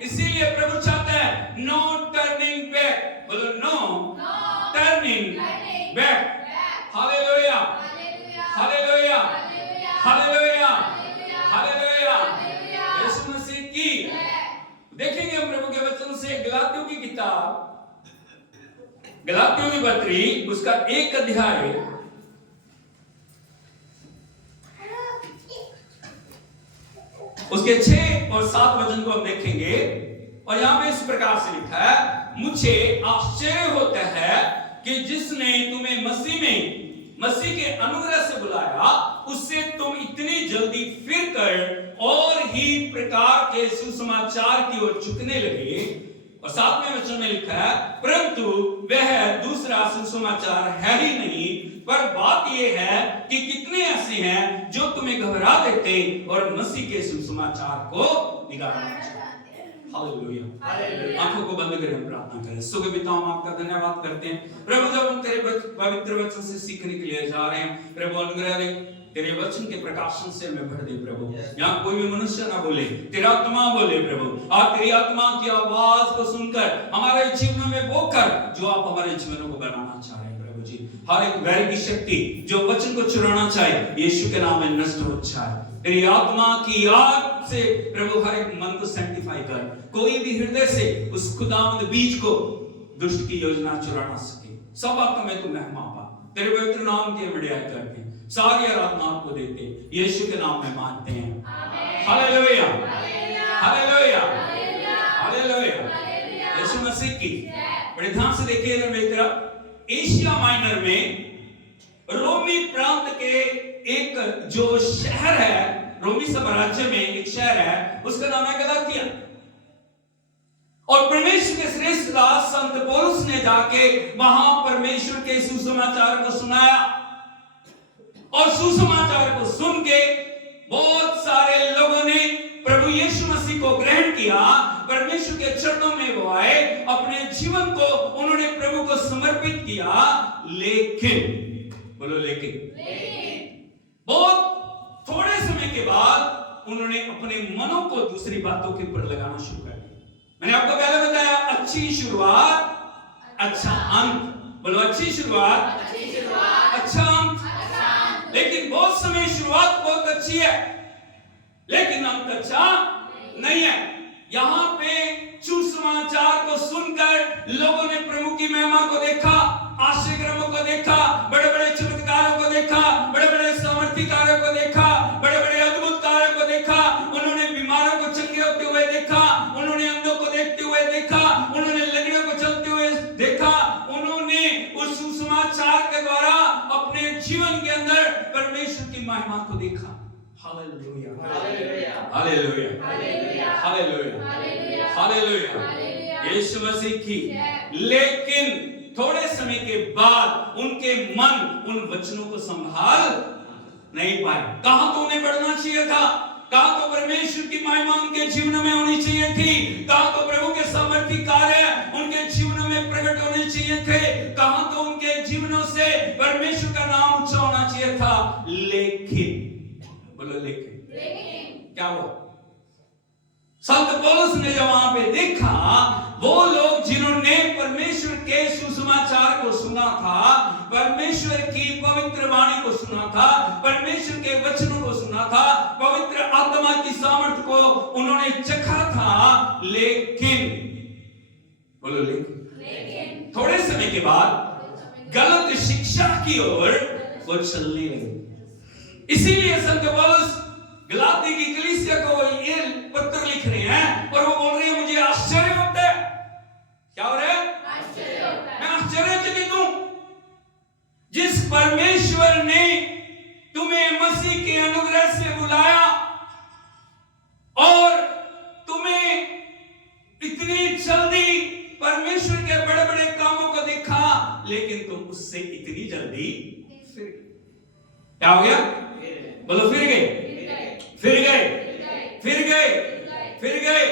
इसीलिए प्रभु चाहता है नो टर्निंग बैक। बोलो no turning back. Hallelujah, hallelujah, hallelujah, hallelujah. यीशु मसीह की देखेंगे हम प्रभु के वचन से गलातियों की किताब, गलातियों की पत्री, उसका 1 अध्याय उसके 6 और 7 वचन को हम देखेंगे, और यहां पे इस प्रकार से लिखा है, मुझे आश्चर्य होता है कि जिसने तुम्हें मसीह के अनुग्रह से बुलाया, उससे तुम इतनी जल्दी फिर कर और ही प्रकार के सुसमाचार की ओर झुकने लगे। और 7वें वचन में लिखा है, परंतु वह दूसरा सुसमाचार है ही नहीं, पर बात यह है कि कितने ऐसे हैं जो तुम्हें घबरा देते और मसीह के सुसमाचार को बिगाड़ना चाहते हैं। हालेलुया। आंखों को बंद करें, हम प्रार्थना करें। सुबह पिता, हम आपका धन्यवाद करते हैं प्रभु, जब हम तेरे पवित्र वचन से सीखने के लिए जा रहे हैं, प्रभु अनुग्रह दे, तेरे वचन के प्रकाशन से हमें भर दे प्रभु। यहाँ कोई भी मनुष्य ना बोले, तेरा आत्मा बोले प्रभु। आप तेरी आत्मा की आवाज को सुनकर हमारे जीवन में वो कर जो आप हमारे जीवनों को बनाना चाह रहे हैं प्रभु जी। हर एक वैर की शक्ति जो वचन को चुराना चाहे, यीशु के नाम में नष्ट हो जाए। तेरी आत्मा की आग से प्रभु हर एक मन को सैंक्टिफाई कर, कोई भी हृदय से उस खुदावंद बीज को दुष्ट की योजना चुरा ना सके। सब बातों में तू महिमा पा, तेरे पवित्र नाम की बढ़िया करते हैं, सारी आराधना आपको देते हैं, यीशु के नाम में मानते हैं। Hallelujah, hallelujah, hallelujah. यीशु मसीह की बड़े ध्यान से देखिएगा मेरी तरफ। एशिया माइनर में रोमी प्रांत के एक जो शहर है, रोमी साम्राज्य में एक शहर है, उसका नाम है गलातिया। और परमेश्वर के श्रेष्ठ दास संत पौलुस ने जाके वहां परमेश्वर के सुसमाचार को सुनाया, और सुसमाचार को सुन के बहुत सारे लोगों ने प्रभु यीशु मसीह को ग्रहण किया, परमेश्वर के चरणों में वो आए, अपने जीवन को उन्होंने प्रभु को समर्पित किया। लेकिन बोलो लेकिन बहुत थोड़े समय के बाद उन्होंने अपने मनों को दूसरी बातों के ऊपर लगाना शुरू कर दिया। मैंने आपको पहले बताया, अच्छी शुरुआत अच्छा अंत। बोलो अच्छी शुरुआत अच्छा अंत। लेकिन बहुत समय शुरुआत बहुत अच्छी है, लेकिन अंत अच्छा नहीं है। यहाँ पे सुसमाचार को सुनकर लोगों ने प्रभु की महिमा को देखा, आश्चर्य कर्मों को देखा, बड़े बड़े चमत्कारों को देखा, बड़े बड़े सामर्थ्य कार्यों को देखा, बड़े बड़े अद्भुत कार्यों को देखा। उन्होंने बीमारों को चंगे होते हुए देखा, उन्होंने अंधों को देखते हुए देखा, उन्होंने लंगड़ों को चलते हुए देखा। उन्होंने उस सुसमाचार के द्वारा अपने जीवन के अंदर परमेश्वर की महिमा को देखा। Hallelujah, hallelujah, hallelujah, hallelujah, hallelujah. यीशु मसीह की। लेकिन थोड़े समय के बाद उनके मन उन वचनों को संभाल नहीं पाए। कहां तो उन्हें बढ़ना चाहिए था, कहां तो परमेश्वर की महिमा उनके जीवन में होनी चाहिए थी, कहां तो प्रभु के सामर्थ्य कार्य उनके जीवन में प्रकट होने चाहिए थे, कहां तो उनके जीवनों से परमेश्वर का नाम ऊंचा होना चाहिए था। लेकिन बोलो लेकिन क्या हुआ? संत पौलुस ने जब वहां पे देखा, वो लोग जिन्होंने परमेश्वर के सुसमाचार को सुना था, परमेश्वर की पवित्र वाणी को सुना था, परमेश्वर के वचनों को सुना था, पवित्र आत्मा की सामर्थ को उन्होंने चखा था, लेकिन बोलो लेकिन थोड़े समय के बाद गलत शिक्षा की ओर वो चलने लगे। इसीलिए संत पौलुस गलाती की कलीसिया को ये पत्र लिख रहे हैं और वो बोल रहे हैं, मुझे आश्चर्य होता है। क्या हो रहा है? आश्चर्य होता है। मैं आश्चर्यचकित हूं, जिस परमेश्वर ने तुम्हें मसीह के अनुग्रह से बुलाया और तुम्हें इतनी जल्दी परमेश्वर के बड़े बड़े कामों को देखा, लेकिन तुम उससे इतनी जल्दी क्या हो गया? बोलो फिर गए, फिर गए, फिर गए, फिर गए।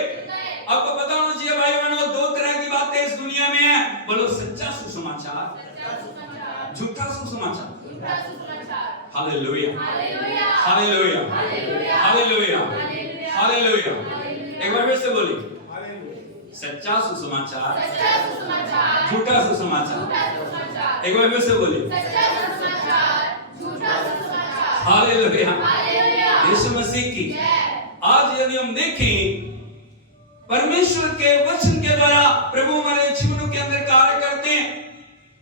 आपको पता होना चाहिए भाई बहनों, दो तरह की बातें इस दुनिया में है। बोलो सच्चा सुसमाचार, झूठा सुसमाचार। Hallelujah, hallelujah, hallelujah, hallelujah, hallelujah. एक बार फिर से बोलिए, सच्चा सुसमाचार, झूठा सुसमाचार। एक बार फिर से बोलिए, हालेलुया, यीशु मसीह की। आज यदि हम देखें, परमेश्वर के वचन के द्वारा प्रभु हमारे जीवनों के अंदर कार्य करते हैं,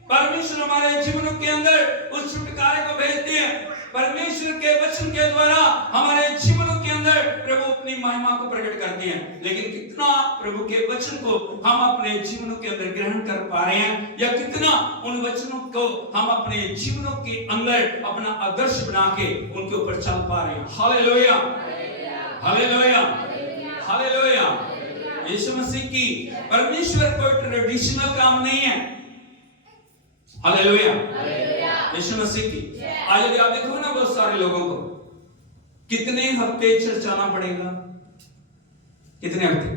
परमेश्वर हमारे जीवनों के अंदर उस छुटकारे को भेजते हैं, परमेश्वर के वचन के द्वारा हमारे जीवनों के अंदर प्रभु अपनी महिमा को प्रकट करते हैं। लेकिन कितना प्रभु के वचन को हम अपने जीवनों के अंदर ग्रहण कर पा रहे हैं, या कितना उन वचनों को हम अपने जीवनों के अंदर अपना आदर्श बना के उनके ऊपर चल पा रहे हैं। Hallelujah, hallelujah, hallelujah. यीशु मसीह की। परमेश्वर कोई ट्रेडिशनल काम नहीं है। हालेलुया, यीशु मसीह की। आज यदि आप देखो ना, बहुत सारे लोगों को कितने हफ्ते चर्च जाना पड़ेगा, कितने हफ्ते,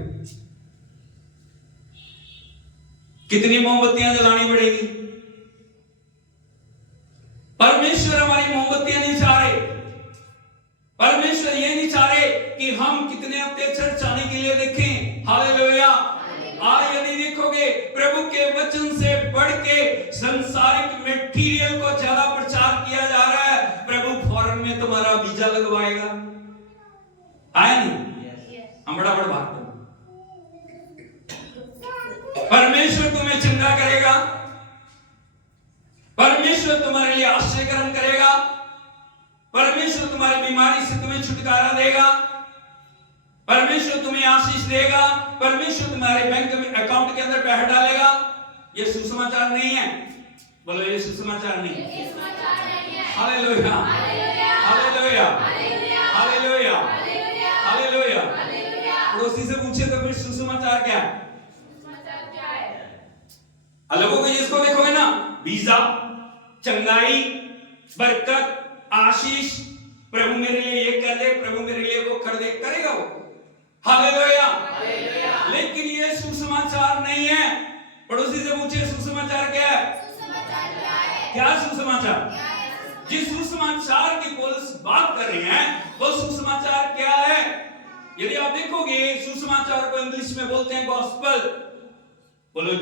कितनी मोमबत्तियां जलानी पड़ेगी। परमेश्वर हमारी मोमबत्तियां नहीं चाह रहे, परमेश्वर ये नहीं चाह रहे कि हम कितने हफ्ते चर्च जाने के लिए देखें। हालेलुया। आज यदि देखोगे, प्रभु के वचन से बढ़ के संसारिक मटेरियल को ज्यादा प्रचार किया जा रहा है। प्रभु फौरन में तुम्हारा वीजा लगवाएगा, आया नहीं? हम बड़ा बड़ा बात करें, परमेश्वर तुम्हें चंगा करेगा, परमेश्वर तुम्हारे लिए आश्चर्य कर्म करेगा, परमेश्वर तुम्हारी बीमारी से तुम्हें छुटकारा देगा, परमेश्वर तुम्हें आशीष देगा, परमेश्वर तुम्हारे बैंक में अकाउंट के अंदर पैसा डालेगा। ये सुसमाचार नहीं है। बोलो ये सुसमाचार नहीं है। Hallelujah, hallelujah, hallelujah, hallelujah. पड़ोसी से पूछे तो फिर सुसमाचार क्या है? लोगों को इसको देखोगे ना, वीजा, चंगाई, बरकत, आशीष, प्रभु मेरे लिए ये कर दे, प्रभु मेरे लिए वो कर दे, करेगा वो। हालेलुया। लेकिन ये सुसमाचार नहीं है। पड़ोसी से पूछे सुसमाचार क्या है? क्या सुसमाचार? जिस सुसमाचार की पौलुस बात कर रहे हैं, वो सुसमाचार क्या है? यदि आप देखोगे, सुसमाचार को इंग्लिश में बोलते हैं गॉस्पेल। बोलो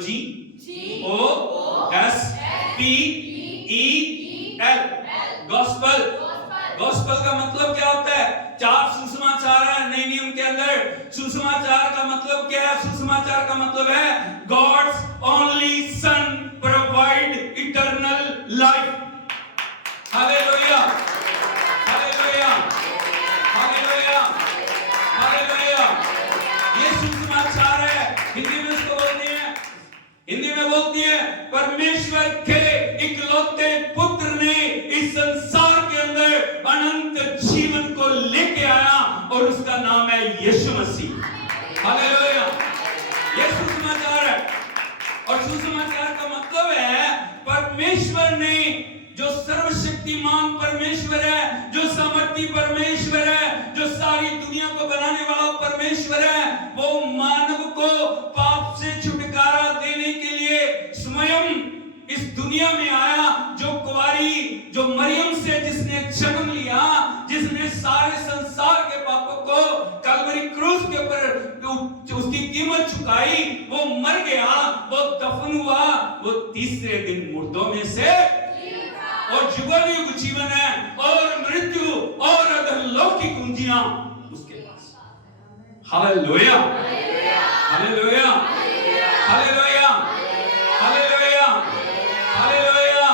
GOSPEL, गॉस्पेल। गॉस्पेल का मतलब क्या होता है? 4 सुसमाचार है नए नियम के अंदर। सुसमाचार का मतलब क्या है? सुसमाचार का मतलब है God's only son provide eternal life. Hallelujah, hallelujah, hallelujah, hallelujah. ये सुसमाचार है। हिंदी में इसको बोलते हैं, हिंदी में बोलती है, परमेश्वर के इकलौते पुत्र ने इस संसार के अंदर अनंत जीवन को लेके आया और उसका नाम है यीशु मसीह। हालेलुया। ये सुसमाचार है। सुसमाचार का मतलब है परमेश्वर ने, जो सर्वशक्तिमान परमेश्वर है, जो सामर्थी परमेश्वर है, जो सारी दुनिया को बनाने वाला परमेश्वर है, वो मानव को पाप से छुटकारा देने के लिए स्वयं इस दुनिया में आया। जो कुंवारी, जो मरियम से जिसने जन्म लिया, जिसने सारे संसार के पापों को कलवरी क्रूस के ऊपर उसकी कीमत चुकाई, वो मर गया, वो दफन हुआ, वो तीसरे दिन मुर्दों में से और जुगलयुग जीवन है, और मृत्यु और अधोलोक की कुंजियां उसके पास। Hallelujah, hallelujah, hallelujah, hallelujah, hallelujah,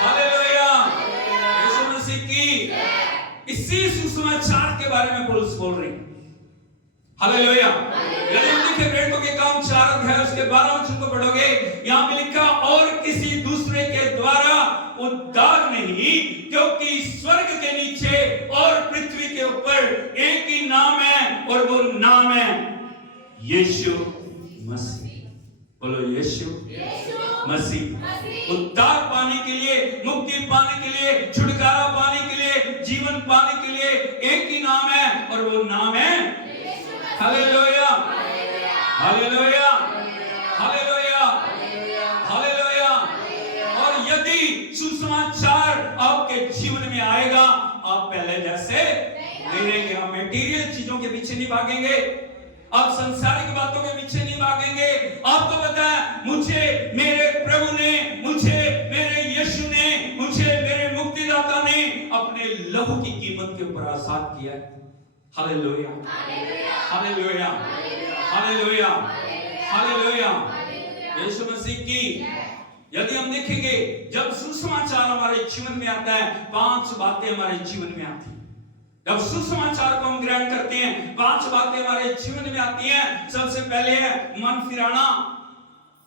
hallelujah. यीशु मसीह की इसी सुसमाचार के बारे में पौलुस बोल रहे हैं। हालेलुया। यदि हम लिखे प्रेरितों के काम 4 अध्याय उसके 12 वचन को पढ़ोगे, यहाँ पे लिखा, और किसी दूसरे के द्वारा उद्धार नहीं, क्योंकि स्वर्ग के नीचे और पृथ्वी के ऊपर एक ही नाम है, और वो नाम है यीशु मसीह। बोलो यीशु मसीह। उद्धार पाने के लिए, मुक्ति पाने के लिए, छुटकारा पाने के लिए, जीवन पाने के लिए एक ही नाम है, और वो नाम है हालेलुया, हालेलुया, हालेलुया, हालेलुया। और यदि सुसमाचार आपके जीवन में आएगा, आप पहले जैसे नहीं रहेंगे। आप मटेरियल चीजों के पीछे नहीं भागेंगे, आप संसारिक बातों के पीछे नहीं भागेंगे। आपको पता है, मुझे मेरे प्रभु ने, मुझे मेरे यीशु ने, मुझे मेरे मुक्तिदाता ने अपने लहू की कीमत के ऊपर आजाद किया है। Hallelujah, hallelujah, hallelujah, hallelujah. यीशु मसीह की यदि हम देखेंगे, जब सुसमाचार हमारे जीवन में आता है, 5 बातें हमारे जीवन में आती हैं। जब सुसमाचार को हम ग्रहण करते हैं, 5 बातें हमारे जीवन में आती हैं। सबसे पहले है मन फिराना।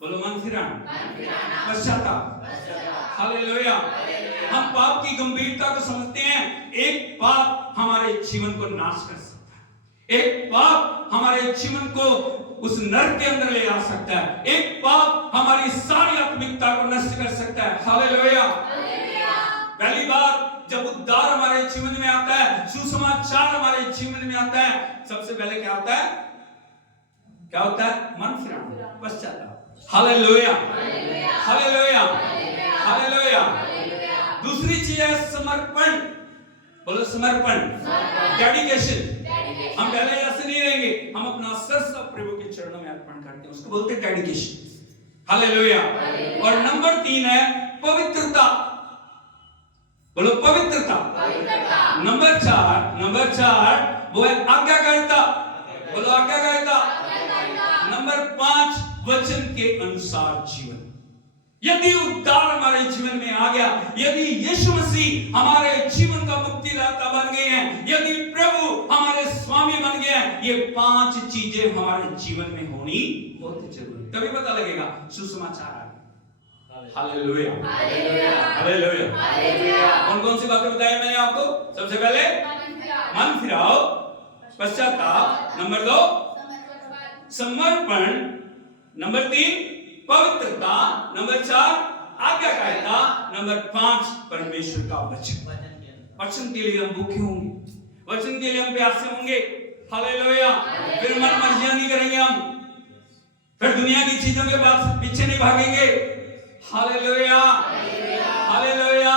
बोलो मन फिराना, पश्चाताप। हालेलुया। हम पाप की गंभीरता को समझते हैं। एक पाप हमारे जीवन को नाश कर सकता है, एक पाप हमारे जीवन को उस नरक के अंदर ले आ सकता है, एक पाप हमारी सारी आत्मिकता को नष्ट कर सकता है। हालेलुया। पहली बार जब उद्धार हमारे जीवन में आता है, सुसमाचार हमारे जीवन में आता है, सबसे पहले क्या होता है? क्या होता है? मन फिराना, पश्चाताप। Hallelujah, hallelujah, hallelujah. दूसरी चीज है समर्पण। बोलो समर्पण, डेडिकेशन। हम पहले ऐसे नहीं रहेंगे, हम अपना सर्वस्व प्रभु के चरणों में अर्पण करते हैं, उसको बोलते हैं डेडिकेशन। हालेलुया। और नंबर 3 है पवित्रता। बोलो पवित्रता। नंबर 4 वो है आज्ञाकारिता। बोलो आज्ञाकारिता। नंबर 5 वचन के अनुसार जीवन। यदि उद्धार हमारे जीवन में आ गया, यदि यीशु मसीह हमारे जीवन का मुक्तिदाता बन गए हैं, यदि प्रभु हमारे स्वामी बन गए हैं, ये 5 चीजें हमारे जीवन में होनी बहुत जरूरी है। तभी पता लगेगा सुसमाचार आ गया। Hallelujah, hallelujah, hallelujah. कौन कौन सी बातें बताई मैंने आपको? सबसे पहले मन फिराओ, पश्चाताप। नंबर 2 समर्पण। नंबर 3 पवित्रता। नंबर 4 आज्ञाकारिता। नंबर 5 परमेश्वर का वचन। वचन के लिए हम भूखे होंगे, वचन के लिए हम प्यासे होंगे। हालेलुया। फिर मन मर्जियां नहीं करेंगे हम, फिर दुनिया की चीजों के बाद पीछे नहीं भागेंगे। Hallelujah, hallelujah,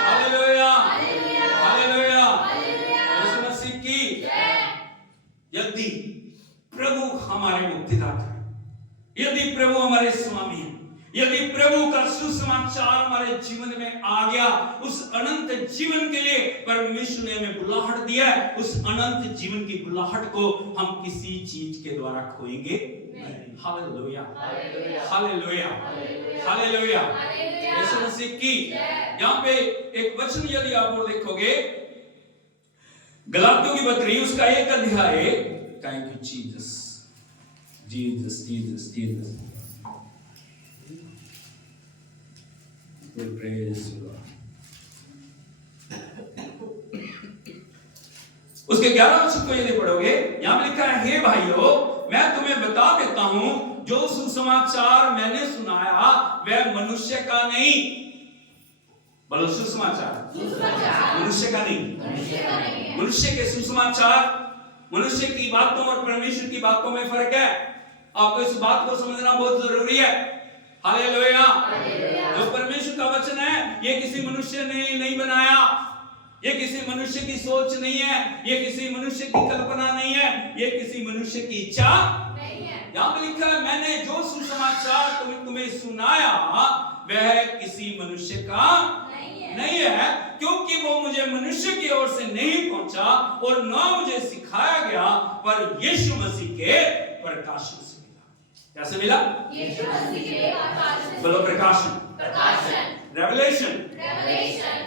hallelujah, hallelujah. यीशु मसीह की यदि प्रभु हमारे मुक्तिदाता, यदि प्रभु हमारे स्वामी हैं, यदि प्रभु का सुसमाचार हमारे जीवन में आ गया, उस अनंत जीवन के लिए परमेश्वर ने हमें बुलाहट दिया है। उस अनंत जीवन की बुलाहट को हम किसी चीज के द्वारा खोएंगे नहीं। Hallelujah, hallelujah, hallelujah. यीशु मसीह की यहाँ पे एक वचन यदि आप और देखोगे, गलातियों की पत्री उसका 1 अध्याय। Thank you Jesus, Jesus, Jesus, Jesus. उसके 11 वचन को यदि पढ़ोगे, यहां लिखा है, हे भाइयों, मैं तुम्हें बता देता हूं, जो सुसमाचार मैंने सुनाया वह मनुष्य का नहीं, बोलो सुसमाचार, मनुष्य का नहीं। मनुष्य के सुसमाचार, मनुष्य की बातों और परमेश्वर की बातों में फर्क है। आपको इस बात को समझना बहुत जरूरी है। हालेलुया। जो परमेश्वर का वचन है ये किसी मनुष्य ने नहीं बनाया, ये किसी मनुष्य की सोच नहीं है, ये किसी मनुष्य की कल्पना नहीं है, ये किसी मनुष्य की इच्छा नहीं है। यहाँ पे लिखा है मैंने जो सुसमाचार तुम्हें सुनाया वह किसी मनुष्य का नहीं है, क्योंकि वो मुझे मनुष्य की ओर से नहीं पहुंचा और न मुझे सिखाया गया, पर यीशु मसीह के प्रकाशन से मिला। कैसे मिला? यीशु मसीह के प्रकाशन। बोलो प्रकाशन, रेवलेशन।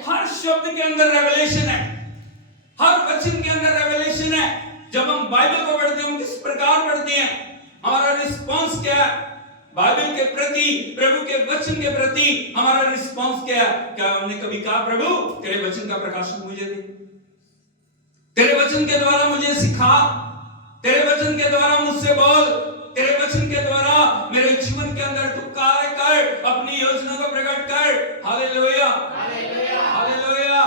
हर शब्द के अंदर रेवलेशन है, हर वचन के अंदर रेवलेशन है। जब हम बाइबल को पढ़ते हैं हम किस प्रकार पढ़ते हैं, हमारा रिस्पांस क्या है बाइबल के प्रति, प्रभु के वचन के प्रति हमारा रिस्पांस क्या है? क्या हमने कभी कहा प्रभु तेरे वचन का प्रकाशन मुझे दे, तेरे वचन के द्वारा मुझे सिखा, तेरे वचन के द्वारा मुझसे बोल, तेरे वचन के द्वारा मेरे जीवन के अंदर तू कार्य कर, अपनी योजना को प्रकट कर। Hallelujah, hallelujah.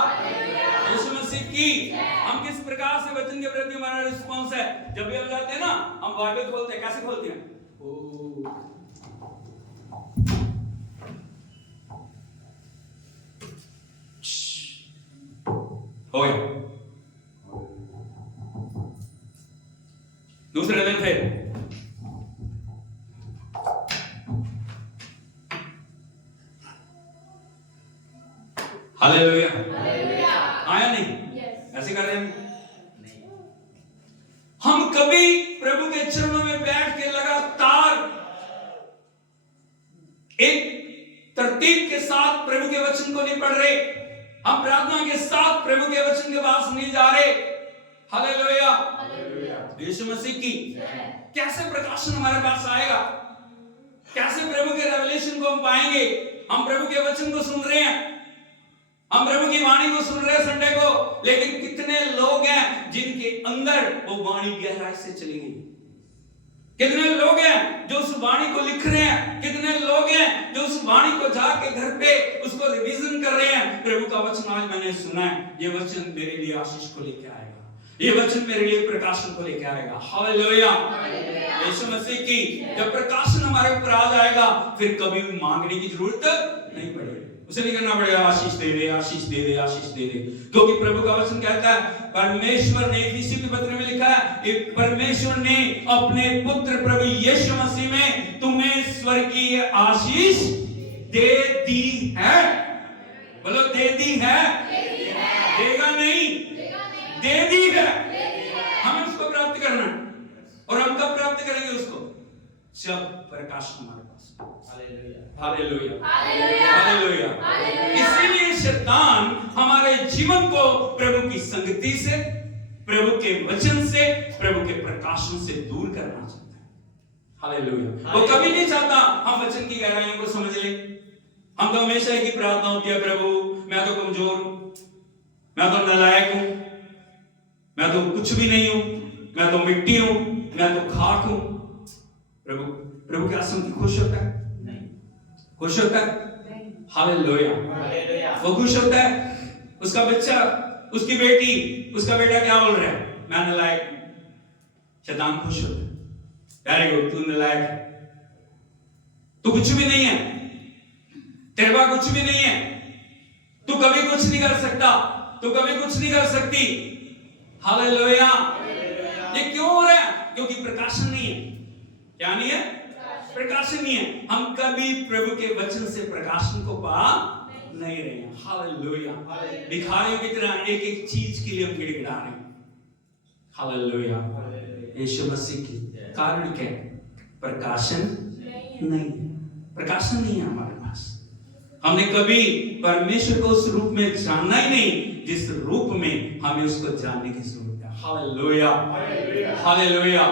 यीशु मसीह की हम किस प्रकार से वचन के प्रति हमारा रिस्पांस है? जब भी हम जाते हैं ना, हम बाइबल खोलते हैं, कैसे खोलते हैं? हो गया। दूसरे दिन फिर हालेलुया, आया नहीं? ऐसे कर रहे हैं हम कभी प्रभु के चरणों में बैठ के लगातार एक तरतीब के साथ प्रभु के वचन को नहीं पढ़ रहे, हम प्रार्थना के साथ प्रभु के वचन के पास नहीं जा रहे। हालेलुया, यीशु मसीह की कैसे प्रकाशन हमारे पास आएगा? कैसे प्रभु के रेवलेशन को हम पाएंगे? हम प्रभु के वचन को सुन रहे हैं, हम प्रभु की वाणी को सुन रहे हैं संडे को, लेकिन कितने लोग हैं जिनके अंदर वो वाणी गहराई से चली गई? कितने लोग हैं जो उस वाणी को लिख रहे हैं? कितने लोग हैं जो उस वाणी को जाके घर पे उसको रिवीजन कर रहे हैं? प्रभु का वचन आज मैंने सुना है, ये वचन मेरे लिए आशीष को लेके आएगा, ये वचन मेरे लिए प्रकाशन को लेके आएगा। हालेलुया, यीशु मसीह की जब प्रकाशन हमारे ऊपर आ जाएगा फिर कभी भी मांगने की जरूरत नहीं पड़ेगी, उसे नहीं करना पड़ेगा आशीष दे दे, आशीष दे दे, आशीष दे दे, क्योंकि प्रभु का वचन कहता है परमेश्वर ने इफिसियों के पत्र में लिखा है परमेश्वर ने अपने पुत्र प्रभु यीशु मसीह में तुम्हें स्वर्गीय आशीष दे दी है। बोलो दे दी है, देगा नहीं, दे दी है। हमें उसको प्राप्त करना है, और हम कब प्राप्त करेंगे उसको? जब प्रकाश हमारे पास। Hallelujah, hallelujah, hallelujah. इसीलिए शैतान हमारे जीवन को प्रभु की संगति से, प्रभु के वचन से, प्रभु के प्रकाशन से दूर करना चाहता है। हालेलुया, वो कभी नहीं चाहता हम वचन की गहराइयों को समझ ले। हम तो हमेशा एक ही प्रार्थना होती है, प्रभु मैं तो कमजोर हूं, मैं तो नालायक हूं, मैं तो कुछ भी नहीं हूं, मैं तो मिट्टी हूं, मैं तो खाक हूं। प्रभु क्या सुन खुश होता है? नहीं। खुश होता है? हालेलुया, वो खुश होता है। उसका बच्चा, उसकी बेटी, उसका बेटा क्या बोल रहा है? मैं नालायक हूं। शैतान खुश होता है, वेरी गुड, तू नालायक है, तू कुछ भी नहीं है, तेरे पास कुछ भी नहीं है, तू कभी कुछ नहीं कर सकता, तू कभी कुछ नहीं कर सकती। हालेलुया, ये क्यों हो रहा है? क्योंकि प्रकाशन नहीं है। क्या नहीं है? प्रकाशन नहीं है। हम कभी प्रभु के वचन से प्रकाशन को पा नहीं रहे हैं। हालेलुया, भिखारियों की तरह एक एक चीज के लिए हम गिड़गिड़ा रहे हैं। हालेलुया, यीशु मसीह की कारण क्या है? प्रकाशन नहीं, प्रकाशन नहीं है हमारे पास। हमने कभी परमेश्वर को उस रूप में जानना ही नहीं जिस रूप में हमें उसको जानने की जरूरत है। Hallelujah, hallelujah,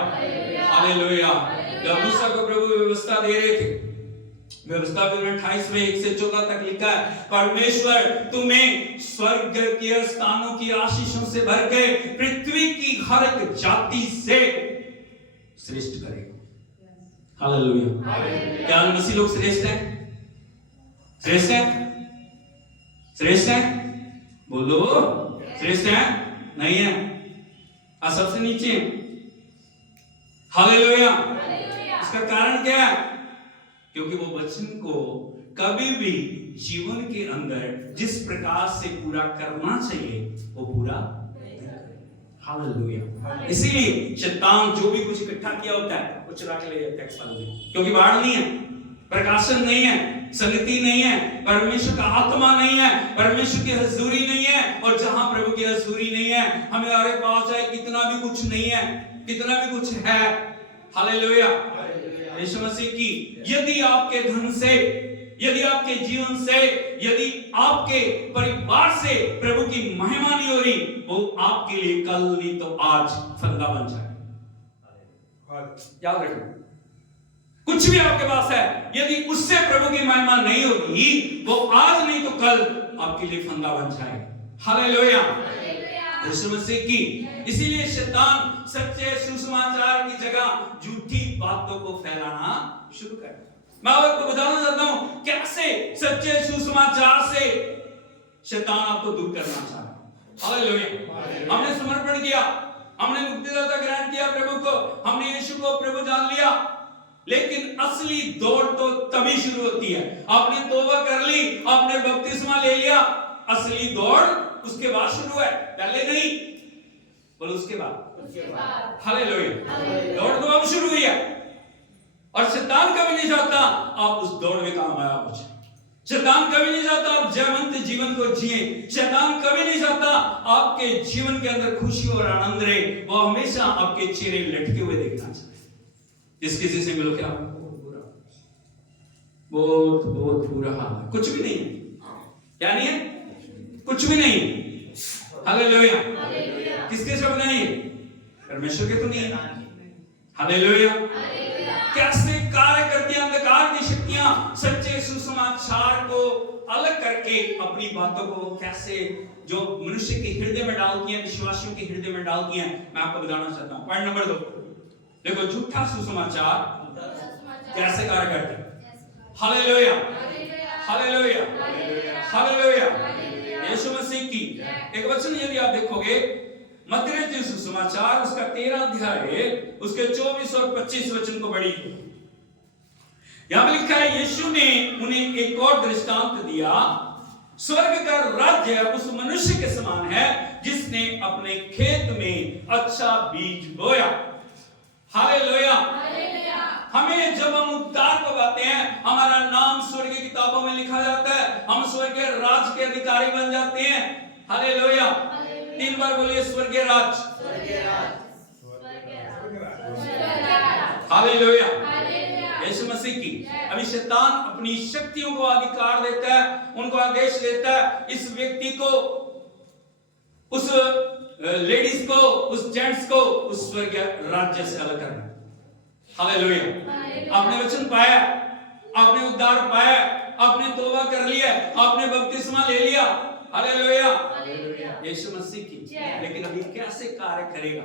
hallelujah. जब मूसा को प्रभु व्यवस्था दे रहे थे, व्यवस्था में 28 में 1 से 14 तक लिखा है परमेश्वर तुम्हें स्वर्ग के स्थानों की आशीषों से भर के पृथ्वी की हर एक जाति से सृष्ट करेगा। हालेलुया। क्या मसीह लोग श्रेष्ठ हैं? श्रेष्ठ हैं? श्रेष्ठ हैं? बोलो, श्रेष्ठ हैं? नहीं है, सबसे नीचे। हालेलुया। इसका कारण क्या है? क्योंकि वो वचन को कभी भी जीवन के अंदर जिस प्रकार से पूरा करना चाहिए वो पूरा। हालेलुया। इसीलिए शैतान जो भी कुछ इकट्ठा किया होता है वो चुरा के ले जाता है साल में, क्योंकि बाढ़ नहीं है, प्रकाशन नहीं है, संगति नहीं है, परमेश्वर का आत्मा नहीं है, परमेश्वर की हजूरी नहीं है। और जहां प्रभु की हजूरी नहीं है, हमें आगे पास जाए कितना भी कुछ नहीं है, कितना भी कुछ है। हालेलुया। यीशु मसीह की यदि आपके धन से, यदि आपके जीवन से, यदि आपके परिवार से प्रभु की महिमा नहीं हो रही, वो आपके लिए कल नहीं तो आज फंदा बन जाए। याद रखो, कुछ भी आपके पास है, यदि उससे प्रभु की महिमा नहीं होगी, वो आज नहीं तो कल आपके लिए फंदा बन जाए। हालेलुया। यीशु मसीह की इसीलिए शैतान सच्चे सुसमाचार की जगह झूठी बातों को फैलाना शुरू कर। मैं आपको बताना चाहता हूं कैसे सच्चे सुसमाचार से शैतान आपको दूर करना चाह रहा है। हालेलुया। हमने समर्पण किया, हमने मुक्तिदाता ग्रहण किया प्रभु को, हमने यीशु को प्रभु जान लिया, लेकिन असली दौड़ तो तभी शुरू होती है। आपने तौबा कर ली, आपने बपतिस्मा ले लिया, असली दौड़ उसके बाद शुरू है, पहले नहीं। बोलो उसके बाद। हालेलुया। दौड़ तो अब शुरू हुई है, और शैतान कभी नहीं चाहता आप उस दौड़ में कामयाब हो जाए। शैतान कभी नहीं चाहता आप जयवंत जीवन को जिए। शैतान कभी नहीं चाहता आपके जीवन के अंदर खुशी और आनंद रहे। वो हमेशा आपके चेहरे लटके हुए देखना चाहता है। जिस किसी से मिलो क्या बुरा, बहुत बहुत बुरा हाल है, कुछ भी नहीं है। क्या नहीं है? कुछ भी नहीं। हालेलुया। किसके शब्द नहीं? परमेश्वर के तो नहीं है। हालेलुया। कैसे कार्य करती हैं अंधकार की शक्तियां सच्चे सुसमाचार को अलग करके अपनी बातों को कैसे जो मनुष्य के हृदय में डालती हैं, विश्वासियों के हृदय में डालती हैं, मैं आपको बताना चाहता हूं। पॉइंट नंबर 2 देखो, झूठा सुसमाचार कैसे कार्य करता है। हालेलुया। हालेलुया। हालेलुया। यीशु मसीह की एक वचन यदि आप देखोगे, मत्ती सुसमाचार उसका 13 अध्याय उसके 24 और 25 वचन को पढ़ी। यहां पर लिखा है, यीशु ने उन्हें एक और दृष्टांत दिया, स्वर्ग का राज्य उस मनुष्य के समान है जिसने अपने खेत में अच्छा बीज बोया। हालेलुया। हमें जब हम उद्धार को पाते हैं, हमारा नाम स्वर्ग की किताबों में लिखा जाता है, हम स्वर्ग के राज के अधिकारी बन जाते हैं। हालेलुया। 3 बार बोलिए, स्वर्गीय राज। हालेलुया। यीशु मसीह की अभी शैतान अपनी शक्तियों को अधिकार देता है, उनको आदेश देता है इस व्यक्ति को, उस लेडीज को, उस जेंट्स को उस स्वर्गीय राज्य से अलग करना। हालेलुया। आपने वचन पाया, आपने उद्धार पाया, आपने तौबा कर लिया, आपने बपतिस्मा ले लिया। हालेलुया। यीशु मसीह की लेकिन अभी कैसे कार्य करेगा?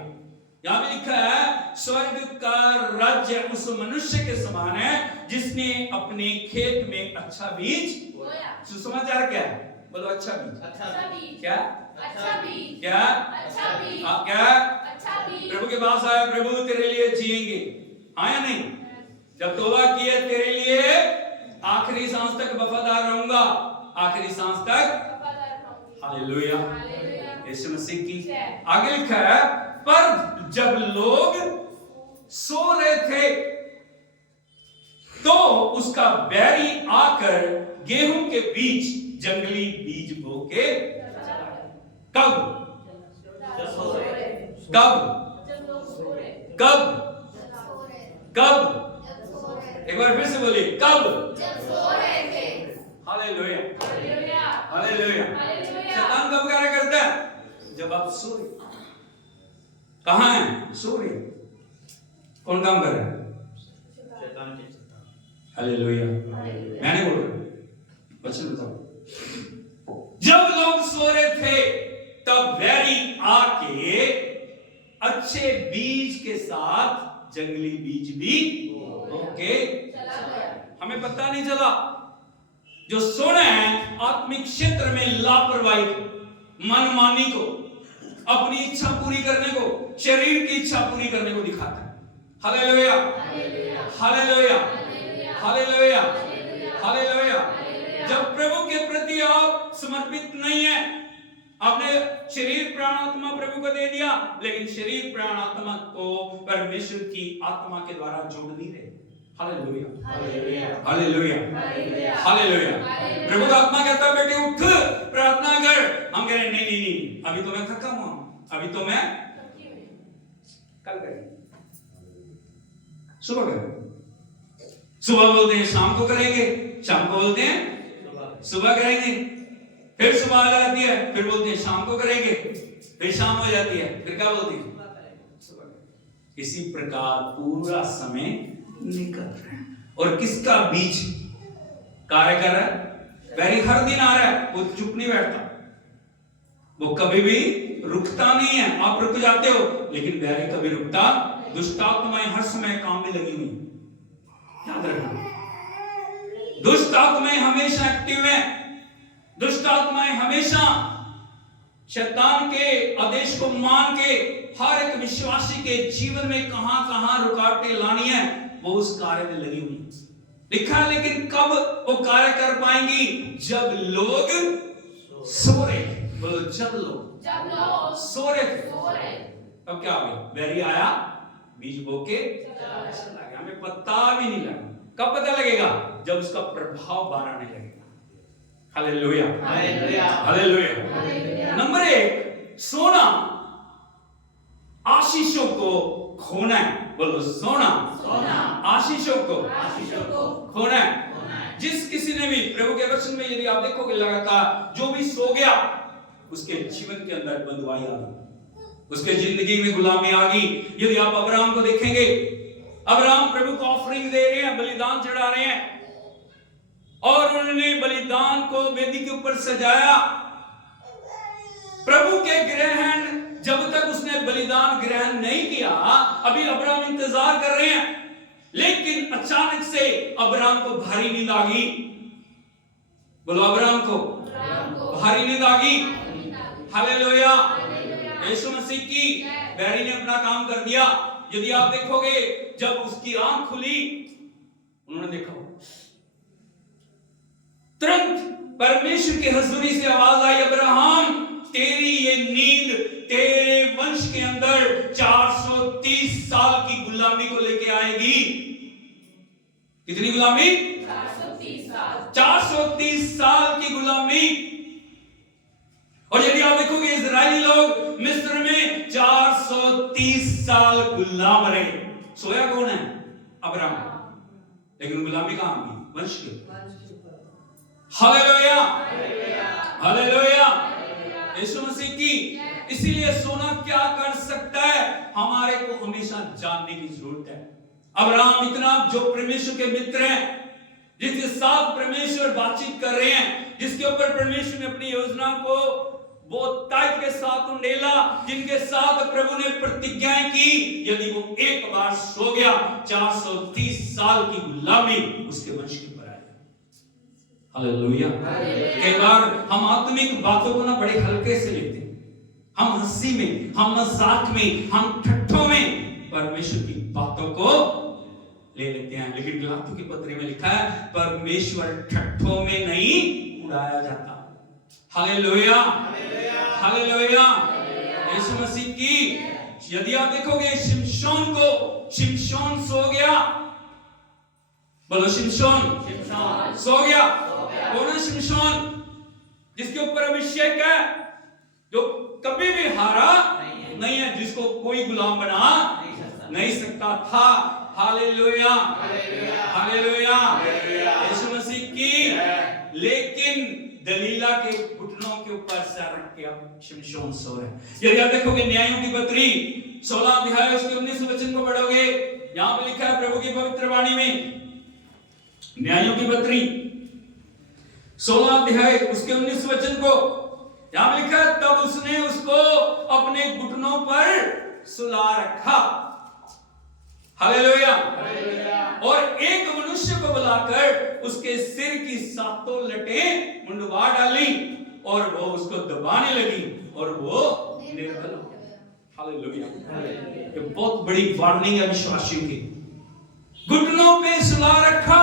यहां भी लिखा है, स्वर्ग का राज्य उस मनुष्य के समान है जिसने अपने खेत में अच्छा बीज बोया। सुसमाचार क्या है? बोलो, अच्छा बीज। अच्छा बीज। क्या? अच्छा बीज। क्या? अच्छा बीज। आप क्या? अच्छा बीज। प्रभु के पास आया, प्रभु तेरे लिए जिएंगे, हाँ या नहीं? जब तौबा किया, तेरे लिए आखिरी सांस तक वफादार रहूंगा, आखिरी सांस तक। हालेलुया। यीशु मसीह की आगे लिखा है, पर जब लोग सो रहे थे तो उसका बैरी आकर गेहूं के बीच जंगली बीज बो के। कब? कब? कब? कब? एक बार फिर से बोलिए, कब? हालेलुया। हालेलुया। शैतान कब कार्य करता है? जब आप सो रहे। कहां है? सो रहे। कौन काम कर रहा है? शैतान। हालेलुया। मैं नहीं बोल रहा, वचन बताओ। जब लोग सो रहे थे तब बैरी आके अच्छे बीज के साथ जंगली बीज भी ओके, हमें पता नहीं चला। जो सोना है आत्मिक क्षेत्र में लापरवाही, मनमानी को, अपनी इच्छा पूरी करने को, शरीर की इच्छा पूरी करने को दिखाता है। Hallelujah, hallelujah, hallelujah, hallelujah. जब प्रभु के प्रति आप समर्पित नहीं है, आपने शरीर प्राण आत्मा प्रभु को दे दिया, लेकिन शरीर प्राण आत्मा को परमेश्वर की आत्मा के द्वारा जोड़ नहीं रहे। Hallelujah, hallelujah, hallelujah. प्रभु का आत्मा कहता है बेटे उठ प्रार्थना कर। हम कह रहे नहीं नहीं नहीं, अभी तो मैं थका हुआ हूं, अभी तो मैं कल करेंगे, सुबह करेंगे। सुबह बोलते हैं शाम को करेंगे, शाम को बोलते हैं सुबह करेंगे, फिर सुबह आ जाती है, फिर बोलते हैं शाम को करेंगे, फिर शाम हो जाती है, फिर क्या बोलते हैं सुबह। इसी प्रकार पूरा समय निकल रहा है, और किसका बीज कार्य कर रहा है? वैरी हर दिन आ रहा है, वो चुप नहीं बैठता, वो कभी भी रुकता नहीं है। आप रुक जाते हो, लेकिन वैरी कभी रुकता। दुष्ट आत्माएं हर समय काम में लगी हुई, याद रखना। दुष्ट आत्माएं हमेशा एक्टिव है। दुष्ट आत्माएं हमेशा शैतान के आदेश को मान के हर एक विश्वासी के जीवन में कहां रुकावटें लानी है, वो उस कार्य में लगी हुई लिखा है। लेकिन कब वो कार्य कर पाएंगी? जब लोग सो रहे थे। बोलो जब लोग सो रहे थे। अब क्या हो गया? वैरी आया, बीज बो के चला गया, हमें पता भी नहीं लगा। कब पता लगेगा? जब उसका प्रभाव बाहर आने लगेगा। Hallelujah, hallelujah, hallelujah. नंबर 1, सोना आशीषों को खोना है। बोलो सोना आशीषों को खोना है। जिस किसी ने भी प्रभु के वचन में यदि आप देखोगे लगातार, जो भी सो गया उसके जीवन के अंदर बंधुआई आ गई, उसके जिंदगी में गुलामी आ गई। यदि आप अब्राहम को देखेंगे, अब्राहम प्रभु को ऑफरिंग दे रहे हैं, बलिदान चढ़ा रहे हैं, और उन्होंने बलिदान को वेदी के ऊपर सजाया। प्रभु के ग्रहण, जब तक उसने बलिदान ग्रहण नहीं किया, अभी अब्राहम इंतजार कर रहे हैं। लेकिन अचानक से अब्राहम को भारी नींद आ गई। बोलो अब्राहम को भारी नींद आ गई। हालेलुया, यीशु मसीह की बैरी ने अपना काम कर दिया। यदि आप देखोगे, जब उसकी आंख खुली, उन्होंने देखा तुरंत परमेश्वर की हजूरी से आवाज आई, अब्राहम तेरी ये नींद तेरे वंश के अंदर 430 साल की गुलामी को लेके आएगी। कितनी गुलामी? 430 साल। 430 साल की गुलामी। और यदि आप देखोगे, इजरायली लोग मिस्र में 430 साल गुलाम रहे। सोया कौन है? अब्राहम। लेकिन गुलामी कहां की? वंश की। हालेलुया, हालेलुया, यीशु मसीह की। इसीलिए सोना क्या कर सकता है, हमारे को हमेशा जानने की जरूरत है। अब्राहम इतना जो परमेश्वर के मित्र हैं, जिसके साथ परमेश्वर बातचीत कर रहे हैं, जिसके ऊपर परमेश्वर ने अपनी योजना को वो ताकत के साथ उंडेला, जिनके साथ प्रभु ने प्रतिज्ञाएं की, यदि वो एक बार सो गया, 430 साल की गुलामी उसके वंश के ऊपर आएगी। हालेलुया। कई बार हम आत्मिक बातों को ना बड़े हल्के से लेते हैं। हम हंसी में, हम मजाक में, हम ठट्ठों में परमेश्वर की बातों को ले लेते हैं। लेकिन गलातियों की पत्री में लिखा है, परमेश्वर ठट्ठों में नहीं उड़ाया जाता। हालेलुया, हालेलुया, यीशु मसीह की। यदि आप देखोगे, शिमशोन सो गया। बोलो शिमशोन सो गया। कौन है शिमशोन? जिसके ऊपर अभिषेक है, जो कभी भी हारा नहीं है, जिसको कोई गुलाम बना नहीं सकता था। हालेलुया, हालेलुया, यीशु मसीह की। लेकिन दलीला के घुटनों के ऊपर सर रख के अब शिमशोन सो रहे हैं। यदि आप देखोगे न्यायों की पत्री 16 अध्याय उसके 19 वचन को पढ़ोगे, यहां पे लिखा है प्रभु की पवित्र वाणी में, न्यायों की पत्री 16 अध्याय उसके 19 वचन को यहां पे लिखा है, तब उसने उसको अपने घुटनों पर सुला रखा। हालेलुया। और एक मनुष्य को बुलाकर उसके सिर की 7 लटें मुंडवा डाली और वो उसको दबाने लगी और वो निर्बल हो गया। हालेलुया। ये बहुत बड़ी वार्निंग है विश्वासियों की। घुटनों पे सुला रखा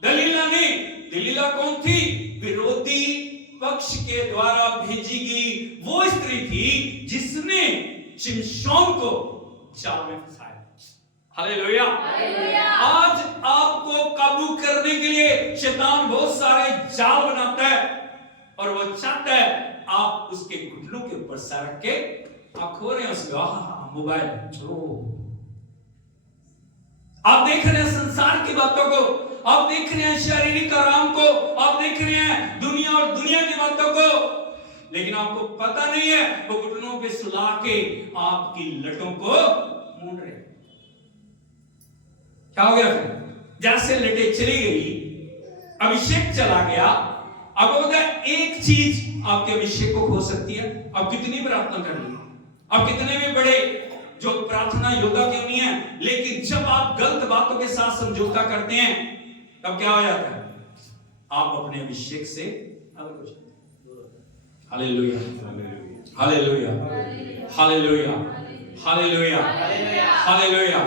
दलीला ने। दलीला कौन थी? विरोधी पक्ष के द्वारा भेजी गई वो स्त्री थी जिसने शिमशोन को जाल में फंसाया। हालेलुया। आज आपको काबू करने के लिए शैतान बहुत सारे जाल बनाता है और वो चाहता है आप उसके घुटनों के ऊपर सर रख के आप खो रहे हैं उसको, मोबाइल चलो। आप देख रहे हैं संसार की बातों को, आप देख रहे हैं शारीरिक आराम को, आप देख रहे हैं दुनिया और दुनिया की बातों को, लेकिन आपको पता नहीं है वो घुटनों पे सुला के आपकी लटों को मूंड रहे। क्या हो गया फिर? जैसे लटे चली गई, अभिषेक चला गया। आपको पता है एक चीज आपके अभिषेक को खो सकती है। आप कितनी प्रार्थना कर ली, आप कितने भी बड़े जो प्रार्थना योद्धा क्यों नहीं है, लेकिन जब आप गलत बातों के साथ समझौता करते हैं तब क्या हो जाता है? आप अपने अभिषेक से अलग हो जाते हैं। Hallelujah, hallelujah, hallelujah, hallelujah, hallelujah.